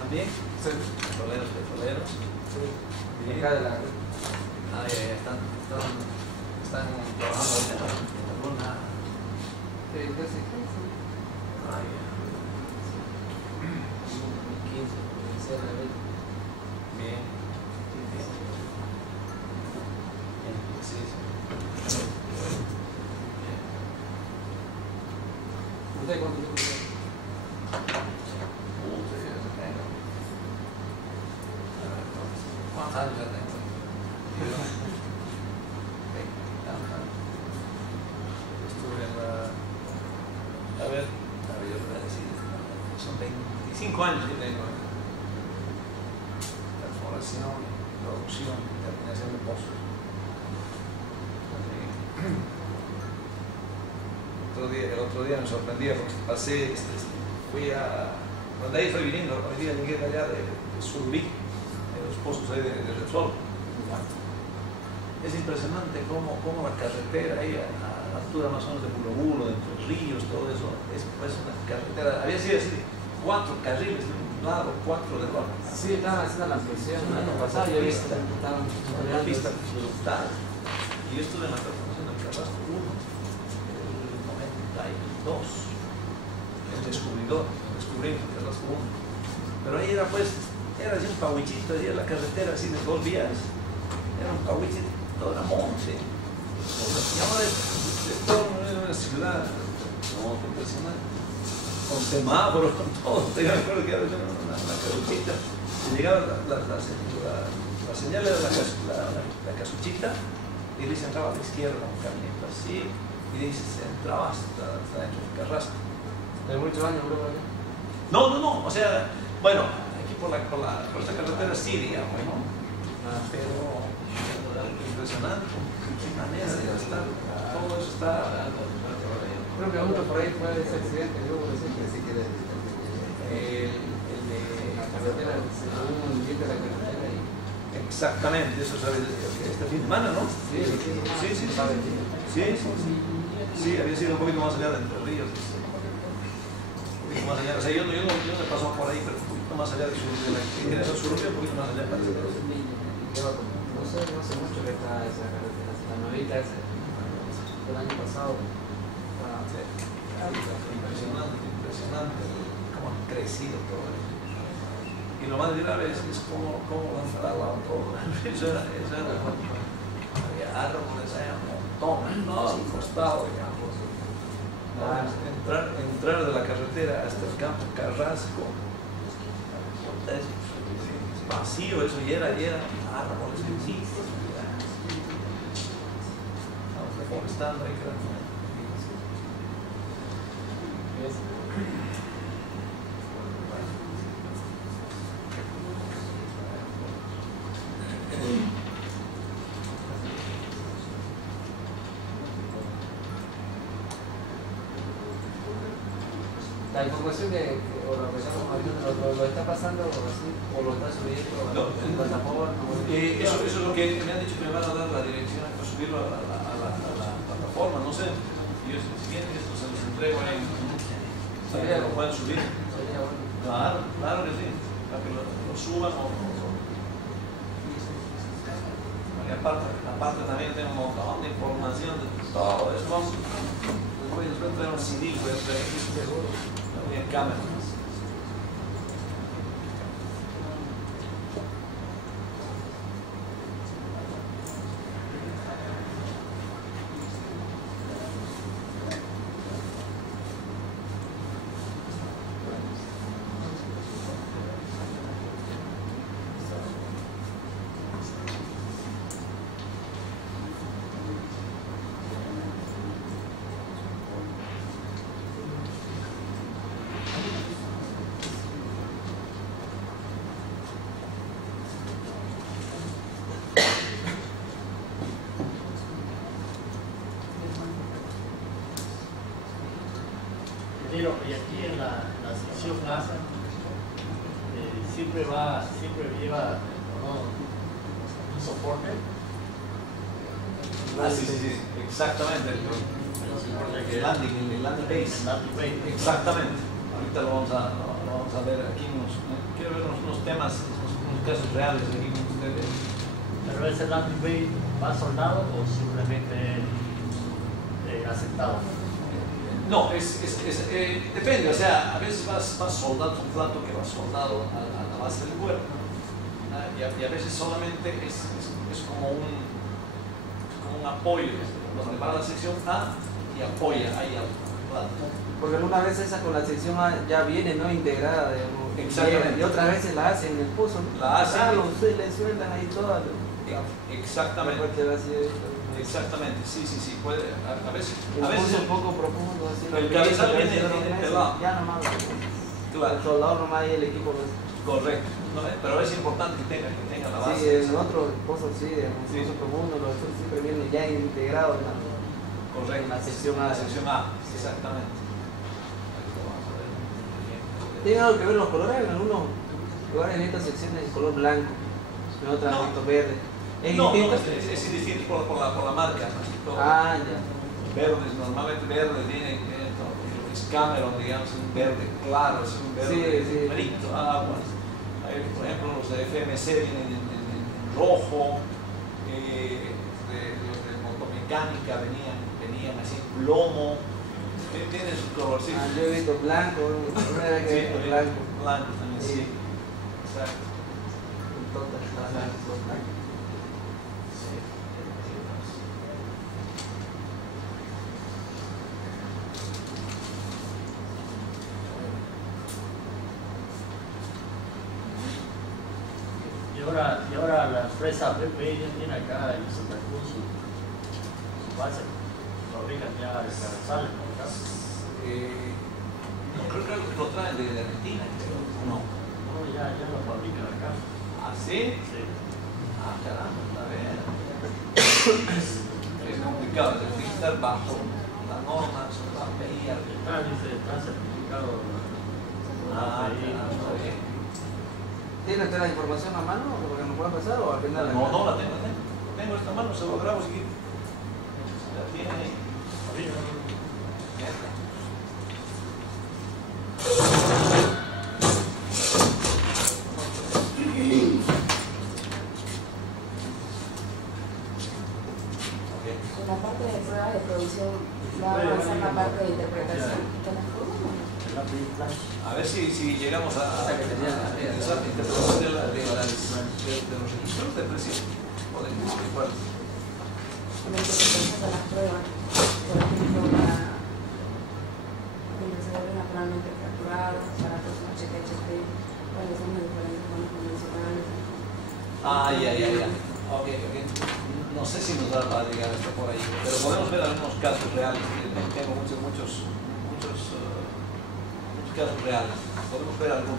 también. Sí. Petroleros. Sí. Bien. Acá de la... Ah, ya, están trabajando ahorita en alguna. Sí, yo sí. Ah, ya. 15, 16, Bien. Sí, sí. ¿Usted cuánto tiempo tiene? ¿Cuántos años ya tengo? Estuve en la... A ver, yo voy a decir, son 25 años que tengo en exploración, producción y terminación de pozos. El otro día me sorprendía porque fui a... Donde ahí estoy viniendo, hoy día llegué de allá de Surubí, de los pozos ahí de Repsol. Es impresionante cómo la carretera ahí a la altura más o menos de Bulobulo, de Entre Ríos, todo eso, es una carretera, había sido así, 4 carriles de un lado, 4 del otro. Sí, estaban haciendo la presión. El año pasado yo vi que estaban Una pista brutal. Y yo estuve en la transformación del Carrasco 1, el 92, el descubrimos el Carrasco 1. Pero ahí era así un pahuichito, así la carretera así de 2 vías. Era un pahuichito, todo era monte. Y ahora es todo una ciudad, no, impresionante. Con semáforos, con todo. Yo me acuerdo que era una casuchita. Se llegaba la señal era la casuchita y dice entraba a la izquierda un caminito así y dice se entraba hasta dentro del Carrasco. ¿De muchos años, bro? No, o sea, bueno, aquí por esta carretera sí, digamos, ¿no? Pero impresionante, qué manera de gastar, todo eso está. Creo que justo por ahí fue ese accidente que hubo siempre si quiere. El de La carretera, hubo un diente de la carretera y... exactamente, eso sabes este fin de semana, ¿no? Sí. Sí, había sido un poquito más allá de Entre Ríos. Un poquito más allá, o sea, yo no me paso por ahí, pero un poquito más allá de Surubí, un poquito más allá para No sé mucho que está esa carretera, la novita esa del año pasado. Impresionante cómo ha crecido todo eso. Y lo más grave es cómo han salado todo. Eso era había árboles, había un montón, ¿no? Al costado, digamos. Entrar de la carretera hasta el campo Carrasco es vacío, eso y era árboles que sí. Estamos reforestando ahí, creo. La información o lo que estamos haciendo, lo está pasando así, o lo está subiendo a la plataforma. Eso es lo que me han dicho que me van a dar la dirección para subirlo a la plataforma, no sé. Y yo, si bien esto se los entrego en para que lo puedan subir. Sería bueno. Claro que sí, para que lo suban y aparte también tengo un montón de información de todo eso. Les voy a traer un CD, voy a traer en cámara. Pero, y aquí en la sección NASA siempre lleva un soporte. Sí, exactamente. El landing base. Exactamente. Ahorita lo vamos a vamos a ver aquí quiero ver unos temas, unos casos reales aquí con ustedes. ¿Pero ese landing bay va soldado o simplemente aceptado? No, depende, o sea, a veces vas soldado, un plato que va soldado a la base del cuerpo, y a veces solamente es como un apoyo, donde va la sección A y apoya ahí al plato. Porque alguna vez esa con la sección A ya viene, ¿no? Integrada, digamos. Exactamente. Y otras veces la hacen en el pozo, ¿no? La hacen. Claro, ustedes le sueltan ahí toda. Exactamente. Exactamente, sí, puede, a veces un poco profundo, así. El cabezal viene pelado. Ya nomás. Claro. El soldador nomás y el equipo. Correcto. No, pero es importante que tenga la base. Sí, en otros pozos sí, en un pozo profundo, los otros siempre vienen ya integrados, ¿no? Correcto. En la sección A. La sección A, exactamente. ¿Tiene algo que ver los colores? En algunos lugares en estas secciones es color blanco, en otras No. verde. ¿Es No, distinto? es indistinto por la marca. ¿No? Ah, ya. Verdes, normalmente verdes vienen, es Cameron, digamos, un verde claro, es un verde clarito, aguas. Por ejemplo, los de FMC vienen en rojo, los de motomecánica venían así en plomo, tienen su colorcito. Yo he visto blanco, primera vez que he visto blanco. Blanco también, sí. Exacto. Y ahora la empresa PP ya tiene acá en Santa Cruz su base, fabrican ya cabezales, ¿no? No, creo que lo traen de Argentina, creo. No. No, ya lo fabrican acá. ¿Ah, sí? Sí. Ah, caramba, está bien. Es complicado, tiene que estar bajo la norma, la PIA. Está certificado. Ah, caramba, está bien. ¿Tiene usted la información a mano? ¿Porque nos puede pasar o al final? No, la tengo. Tengo esta mano, se lo grabo si la tiene ahí. La parte de pruebas de producción va a avanzar la parte de interpretación. A ver si llegamos a esa interpretación de los registros de presión. Podemos igual. La interpretación de las pruebas, por ejemplo, para que se vuelven naturalmente fracturados, para personas HTHT, cuáles son las diferentes zonas convencionales. Ya. Ok. No sé si nos da para llegar hasta por ahí, pero podemos ver algunos casos reales. Tengo muchos casos reales. Podemos ver algunos.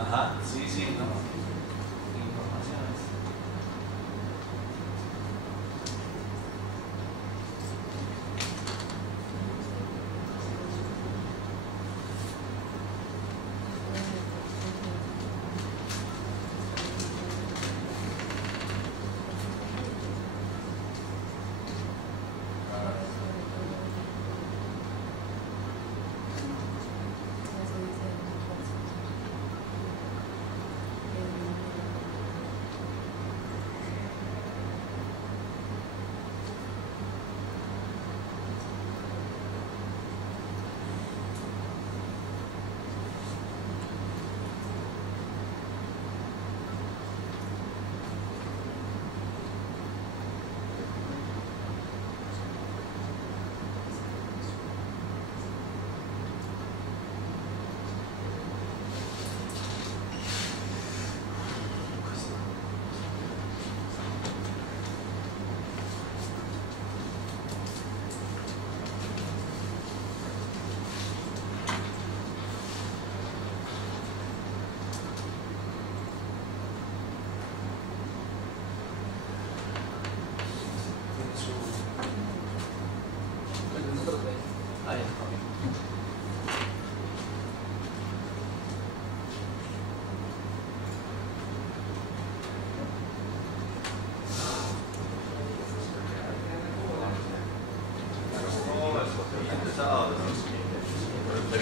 Ajá, sí, no. Informaciones.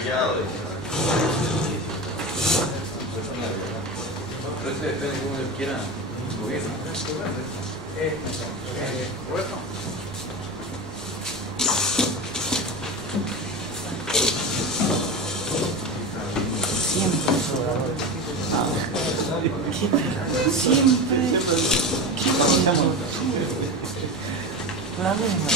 demasiado. Pero eso depende de cómo ellos quieran subir, ¿no? Roberto. Siempre la misma.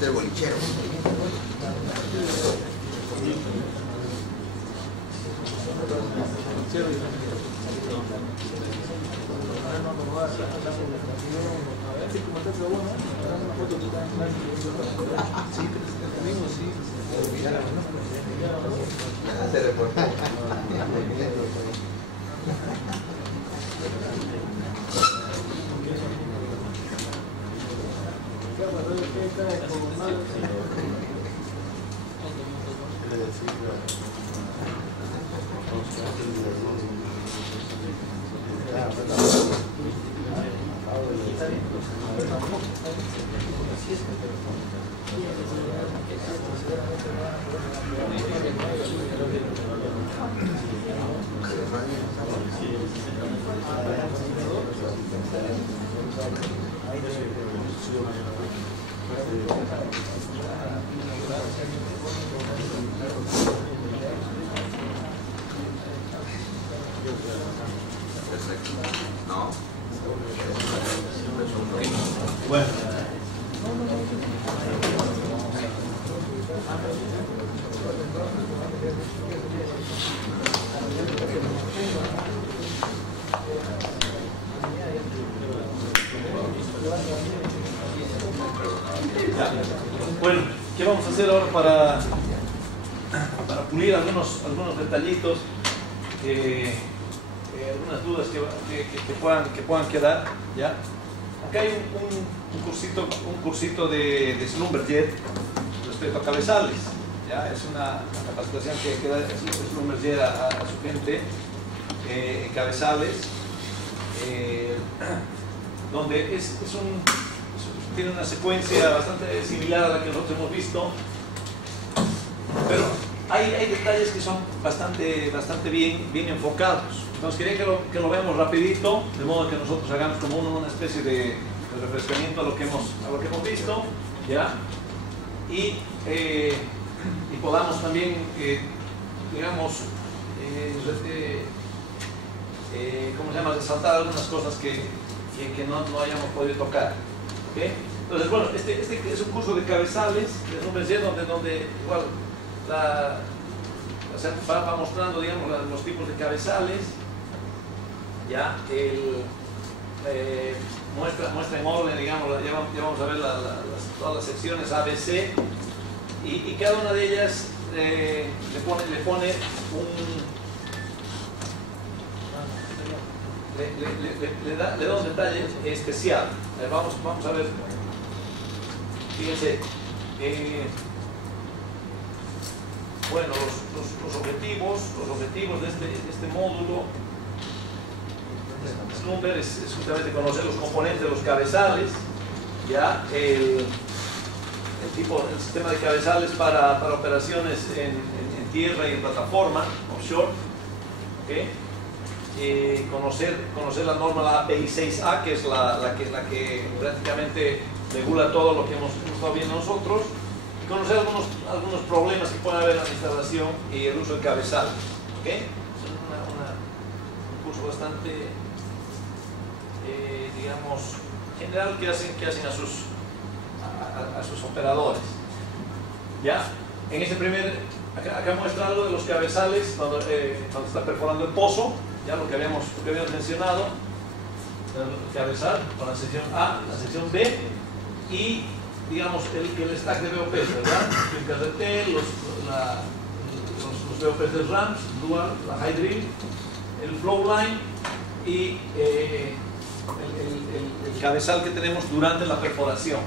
Del bolichero. Se reporta. No. Bueno. hacer ahora para pulir algunos detallitos, algunas dudas que puedan quedar, ¿ya? Acá hay un cursito de Schlumberger respecto a cabezales, ¿ya? Es una capacitación que da Schlumberger a su gente en cabezales, donde tiene una secuencia bastante similar a la que nosotros hemos visto, pero hay detalles que son bastante bien enfocados. Entonces quería que lo veamos rapidito, de modo que nosotros hagamos como una especie de refrescamiento a lo que hemos visto, ¿ya? Y podamos también, digamos, ¿cómo se llama?, resaltar algunas cosas que no hayamos podido tocar. ¿Okay? Entonces, bueno, este es un curso de cabezales, es un mensaje donde igual va mostrando, digamos, los tipos de cabezales, ya muestra en orden, digamos, ya vamos a ver todas las secciones A, B, C, y cada una de ellas le pone le da un detalle especial. Vamos a ver, fíjense, bueno, los objetivos de este módulo Schlumberger es justamente conocer los componentes de los cabezales, ya el sistema de cabezales para operaciones en tierra y en plataforma offshore, ¿okay? Conocer la norma, la API 6A, que es la que prácticamente regula todo lo que hemos estado viendo nosotros, y conocer algunos problemas que puede haber en la instalación y el uso de cabezal. ¿Okay? Es un curso bastante, digamos, general que hacen a sus operadores. ¿Ya? En ese acá muestra algo de los cabezales cuando está perforando el pozo. Ya lo que habíamos mencionado, el cabezal con la sección A, la sección B y, digamos, el stack de BOPs, ¿verdad? El carretel, los BOPs del RAMS, dual, la high drill, el flow line y el cabezal que tenemos durante la perforación.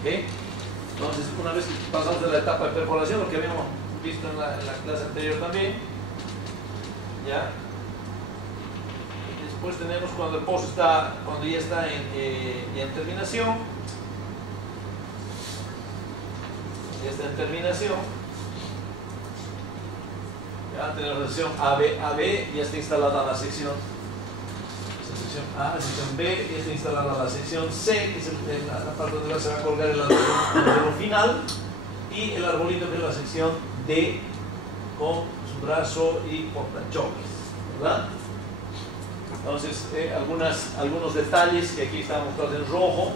¿Okay? Entonces, una vez que pasamos de la etapa de perforación, lo que habíamos visto en la clase anterior también, ¿ya? Después tenemos cuando el pozo cuando ya está en terminación. Ya está en terminación. Ya tenemos la sección AB, ya está instalada la sección A, la sección B, ya está instalada la sección C, que es la parte donde se va a colgar el arbolito final, y el arbolito que es la sección D con su brazo y portachoques, ¿verdad? Entonces, algunos detalles que aquí están mostrados en rojo,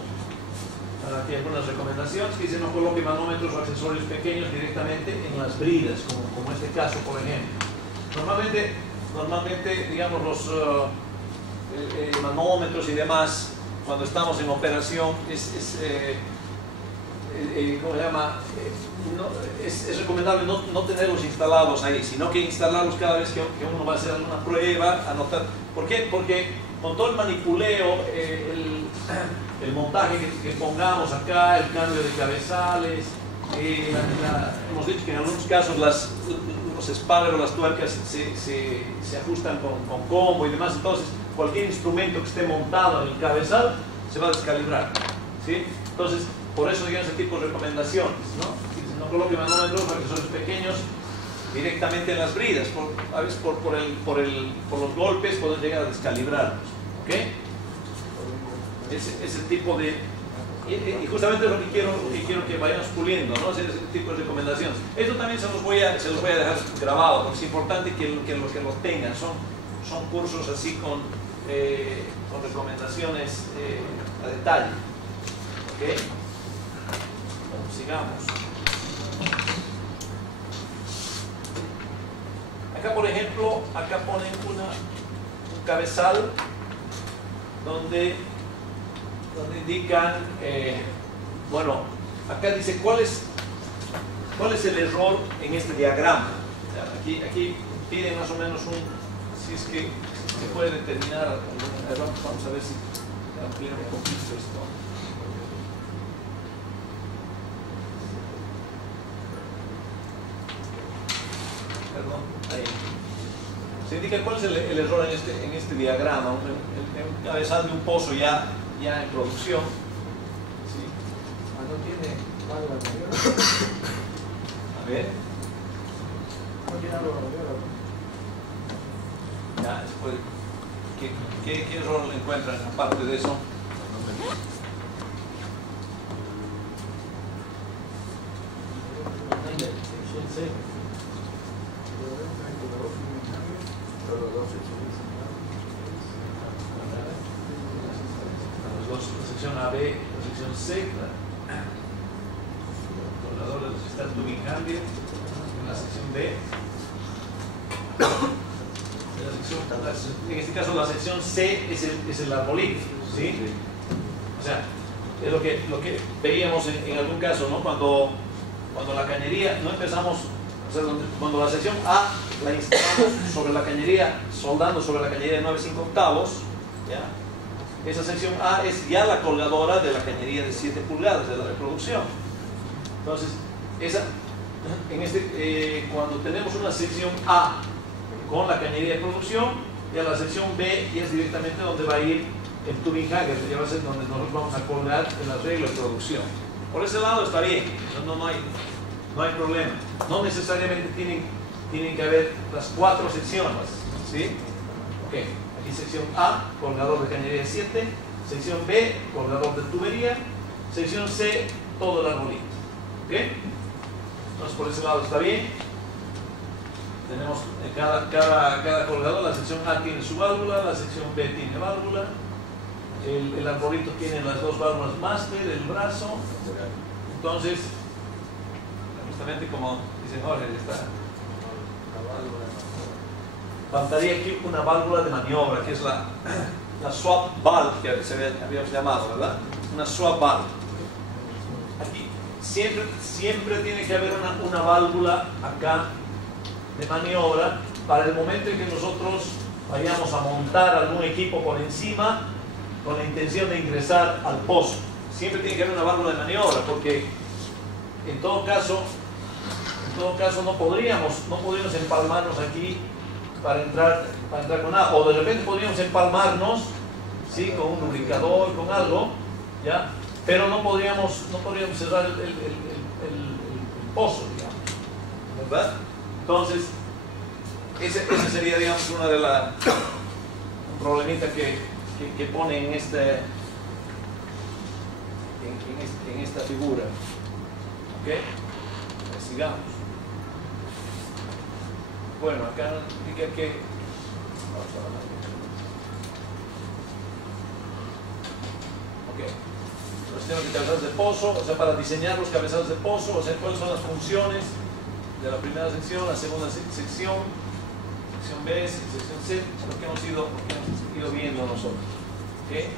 aquí algunas recomendaciones que dicen no coloque manómetros o accesorios pequeños directamente en las bridas, como este caso, por ejemplo. Normalmente digamos, los manómetros y demás, cuando estamos en operación, ¿cómo se llama? Es recomendable no tenerlos instalados ahí, sino que instalarlos cada vez que uno va a hacer alguna prueba, anotar. ¿Por qué? Porque con todo el manipuleo, el montaje que pongamos acá, el cambio de cabezales, hemos dicho que en algunos casos los espárragos, las tuercas se ajustan con combo y demás, entonces cualquier instrumento que esté montado en el cabezal se va a descalibrar, ¿sí? Entonces, por eso digamos ese tipo de recomendaciones, ¿no? No coloque manómetros o accesorios pequeños directamente en las bridas, a veces por los golpes pueden llegar a descalibrarlos, ¿ok? Ese tipo de... Y justamente es lo que quiero que vayamos puliendo, ¿no? Ese tipo de recomendaciones. Esto también se los voy a dejar grabado, porque es importante que lo tengan. Son cursos así con recomendaciones a detalle, ¿ok? Bueno, sigamos. Acá, por ejemplo, ponen un cabezal donde indican, bueno, acá dice cuál es ¿Cuál es el error en este diagrama? O sea, aquí piden más o menos si es que se puede determinar algún error. Vamos a ver si ampliamos un poquito esto. Perdón, ahí. Se indica cuál es el error en este diagrama, un cabezal de un pozo ya en producción. ¿Sí? No tiene válvula mayor. A ver. No tiene válvula mayor. Ya, ¿qué error le encuentran aparte de eso? La sección AB, la sección C, el controlador está el tubing cambio, en la sección B. En este caso la sección C es el arbolito, ¿sí? O sea, es lo que veíamos en algún caso, ¿no? Cuando la cañería, no empezamos, o sea, cuando la sección A la instalamos sobre la cañería, soldando sobre la cañería de 9/5 octavos, ¿ya? Esa sección A es ya la colgadora de la cañería de 7 pulgadas de la reproducción. Entonces, cuando tenemos una sección A con la cañería de producción, ya la sección B ya es directamente donde va a ir el tubing hanger, ya va a ser donde nosotros vamos a colgar el arreglo de producción. Por ese lado está bien, no hay problema. No necesariamente tienen que haber las 4 secciones, ¿sí? Ok, aquí sección A, colgador de cañería de 7, sección B, colgador de tubería, sección C, todo el arbolito. ¿Ok? Entonces por ese lado está bien. Tenemos cada colgador, la sección A tiene su válvula, la sección B tiene válvula, el arbolito tiene las 2 válvulas máster, el brazo. Entonces, justamente como dice Jorge, faltaría aquí una válvula de maniobra, que es la swap valve que habíamos llamado, ¿verdad? Una swap valve. Aquí siempre tiene que haber una válvula acá de maniobra para el momento en que nosotros vayamos a montar algún equipo por encima con la intención de ingresar al pozo. Siempre tiene que haber una válvula de maniobra, porque en todo caso no podríamos empalmarnos aquí para entrar con nada, o de repente podríamos empalmarnos, ¿sí? Con un lubricador, con algo, ¿ya? Pero no podríamos cerrar el pozo, digamos, ¿verdad? Entonces, ese sería, digamos, una de un problemita que pone en esta figura. ¿Ok? Sigamos. Bueno, acá indica que... Ok. Los sistemas de cabezales de pozo, o sea, para diseñar los cabezales de pozo, o sea, cuáles son las funciones de la primera sección, la segunda sección B, sección C, lo que hemos ido viendo nosotros. ¿Okay?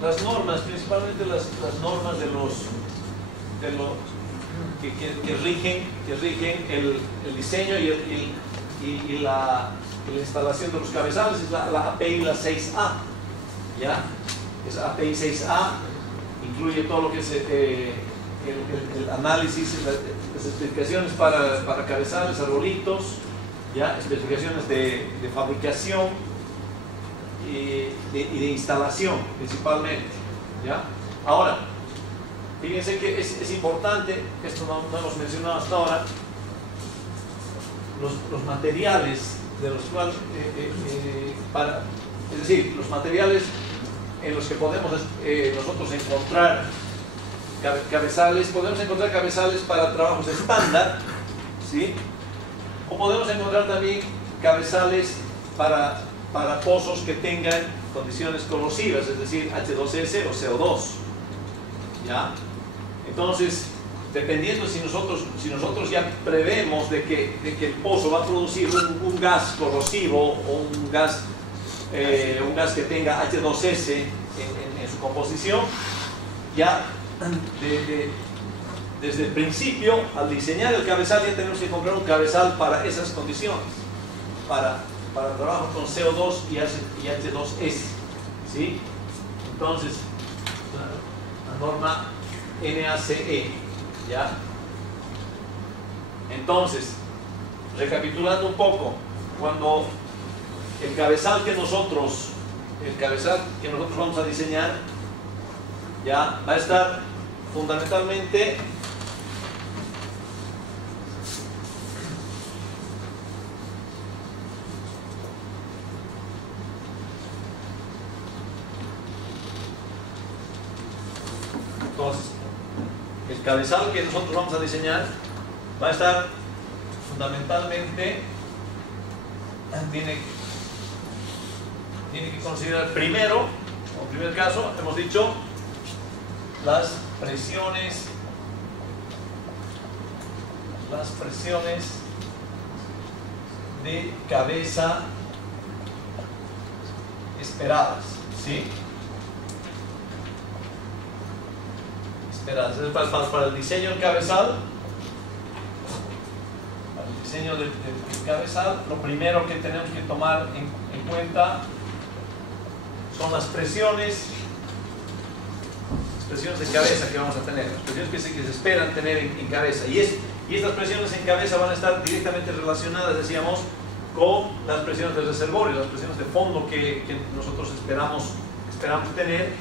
Las normas, principalmente las normas que rigen el diseño y la instalación de los cabezales, es la API la 6A. ¿Ya? Esa API 6A incluye todo lo que es el análisis, las especificaciones para cabezales, arbolitos, ¿ya? Especificaciones de fabricación y de instalación principalmente, ¿ya? Ahora, fíjense que es importante, esto no hemos mencionado hasta ahora, los materiales de los cuales, es decir, los materiales en los que podemos nosotros encontrar cabezales, podemos encontrar cabezales para trabajos estándar, ¿sí? O podemos encontrar también cabezales para pozos que tengan condiciones corrosivas, es decir, H2S o CO2, ¿ya? Entonces, dependiendo si nosotros ya prevemos de que el pozo va a producir un gas corrosivo o un gas que tenga H2S en su composición, ya desde el principio, al diseñar el cabezal, ya tenemos que comprar un cabezal para esas condiciones, para trabajo con CO2 y H2S, ¿sí? Entonces, la norma NACE, ¿ya? Entonces, recapitulando un poco, cuando el cabezal que nosotros vamos a diseñar, ya va a estar fundamentalmente entonces el cabezal que nosotros vamos a diseñar va a estar fundamentalmente tiene que considerar primero, como primer caso, hemos dicho las presiones de cabeza esperadas, ¿sí? Esperadas. Para el diseño del cabezal, lo primero que tenemos que tomar en cuenta son las presiones de cabeza que vamos a tener, las presiones que se esperan tener en cabeza. Y estas presiones en cabeza van a estar directamente relacionadas, decíamos, con las presiones del reservorio, las presiones de fondo que nosotros esperamos tener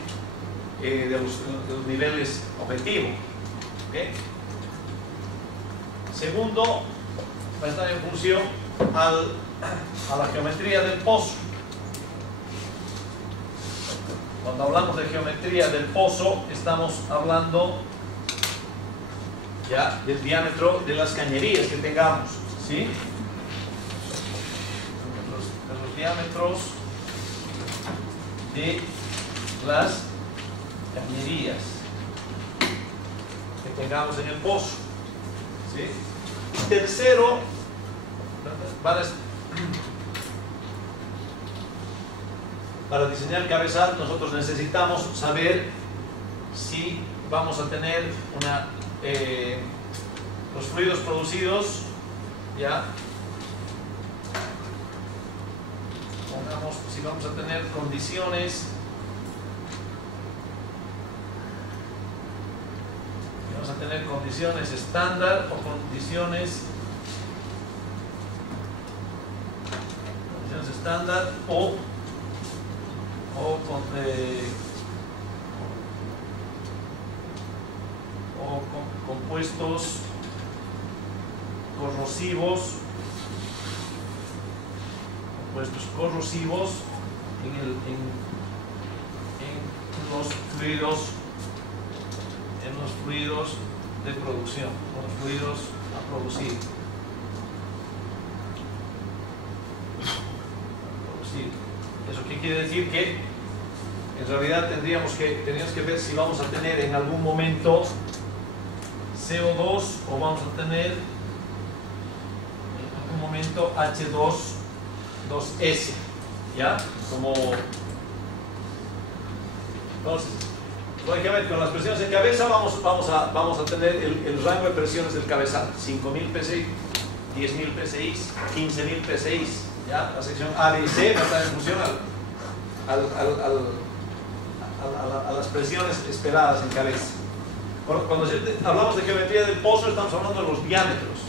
de los niveles objetivos. ¿Okay? Segundo, va a estar en función a la geometría del pozo. Cuando hablamos de geometría del pozo, estamos hablando ya del diámetro de las cañerías que tengamos, ¿sí? De los diámetros de las cañerías que tengamos en el pozo, ¿sí? Tercero, para diseñar el cabezal nosotros necesitamos saber si vamos a tener los fluidos producidos, ya pongamos si vamos a tener condiciones estándar o condiciones estándar o compuestos corrosivos en los fluidos de producción, los fluidos a producir. ¿Eso qué quiere decir? Que en realidad tendríamos que ver si vamos a tener en algún momento CO2 o vamos a tener en algún momento H2S, ¿ya? Entonces, hay que ver, con las presiones en cabeza vamos a tener el rango de presiones del cabezal: 5.000 PSI, 10.000 PSI, 15.000 PSI. ¿Ya? La sección A, B y C va a estar en función a las presiones esperadas en cabeza. Cuando hablamos de geometría del pozo, estamos hablando de los diámetros.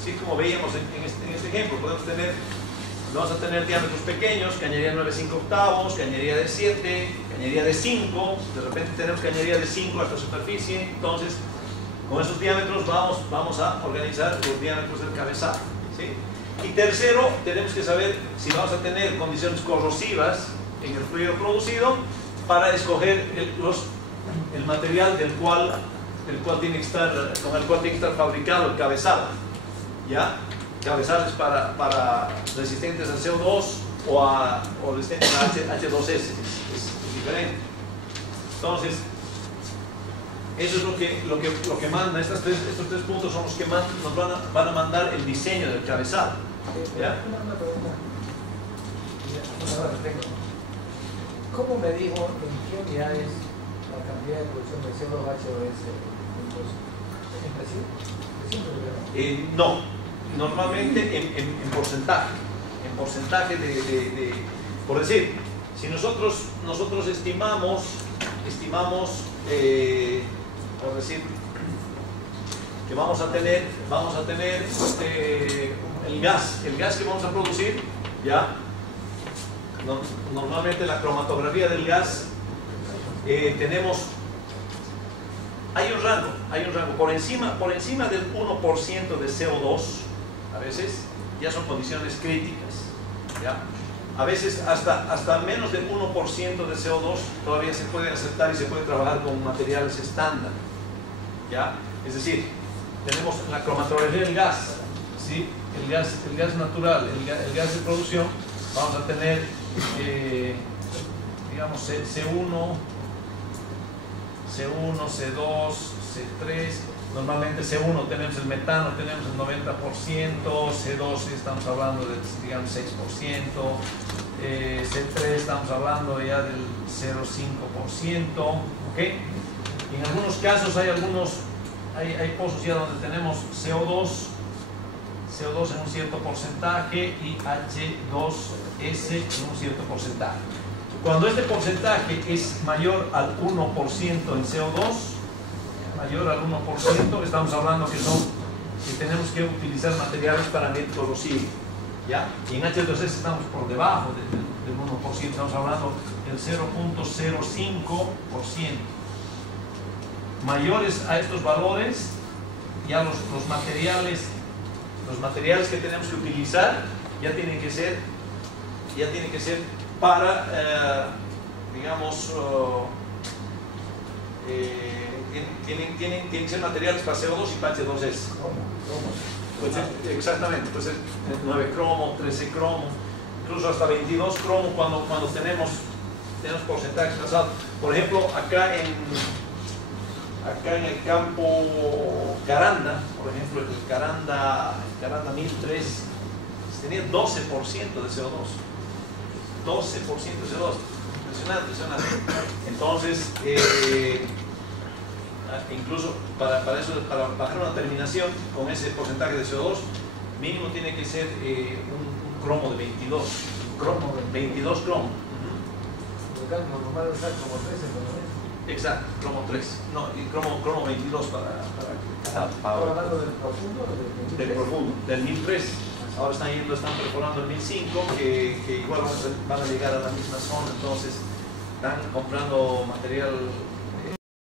Así como veíamos en este ejemplo, vamos a tener diámetros pequeños, cañería de 9/5 octavos, cañería de 7, cañería de 5, de repente tenemos cañería de 5 hasta superficie. Entonces, con esos diámetros vamos a organizar los diámetros del cabezal, ¿sí? Y tercero, tenemos que saber si vamos a tener condiciones corrosivas en el fluido producido para escoger el material con el cual tiene que estar fabricado el cabezal, ¿ya? Cabezales para resistentes a CO2 o resistentes a H2S, es diferente. Entonces, eso es lo que manda. Estos tres puntos son los que nos van a mandar el diseño del cabezal. ¿Ya? Una pregunta. ¿Cómo me dijo en qué unidades la cantidad de producción de CO2 H2S? No, normalmente en porcentaje. En porcentaje por decir, si nosotros estimamos por decir, que vamos a tener el gas que vamos a producir, ¿ya? Normalmente la cromatografía del gas hay un rango por encima del 1% de CO2, a veces ya son condiciones críticas, ¿ya? A veces hasta menos del 1% de CO2 todavía se puede aceptar y se puede trabajar con materiales estándar, ¿ya? Es decir, tenemos la cromatografía del gas, ¿sí? El gas natural, el gas de producción, vamos a tener digamos C1, C2, C3. Normalmente C1 tenemos el metano, tenemos el 90%, C2 estamos hablando del, digamos, 6%, C3 estamos hablando ya del 0,5%, ¿ok? En algunos casos hay pozos ya donde tenemos CO2 en un cierto porcentaje y H2S en un cierto porcentaje. Cuando este porcentaje es mayor al 1% en CO2, mayor al 1%, estamos hablando que tenemos que utilizar materiales para nitroglosírico, ¿ya? Y en H2S estamos por debajo del 1%, estamos hablando del 0,05%. Mayores a estos valores, ya los materiales que tenemos que utilizar ya tienen que ser para, digamos, tienen que ser materiales para CO2 y para H2S. Pues exactamente, pues 9 cromo, 13 cromo, incluso hasta 22 cromo cuando tenemos porcentajes pasados. Por ejemplo, acá en el campo Caranda, por ejemplo, el Caranda 1003 tenía 12% de CO2. 12% de CO2. Impresionante. Entonces, incluso para bajar una terminación con ese porcentaje de CO2, mínimo tiene que ser un cromo de 22. 22 cromo. Normal usar como 13, ¿no? Exacto, cromo 3. No, y cromo 22 para hablando del profundo, del profundo, del 1003. Ahora están perforando el 1005, que igual van a llegar a la misma zona, entonces están comprando material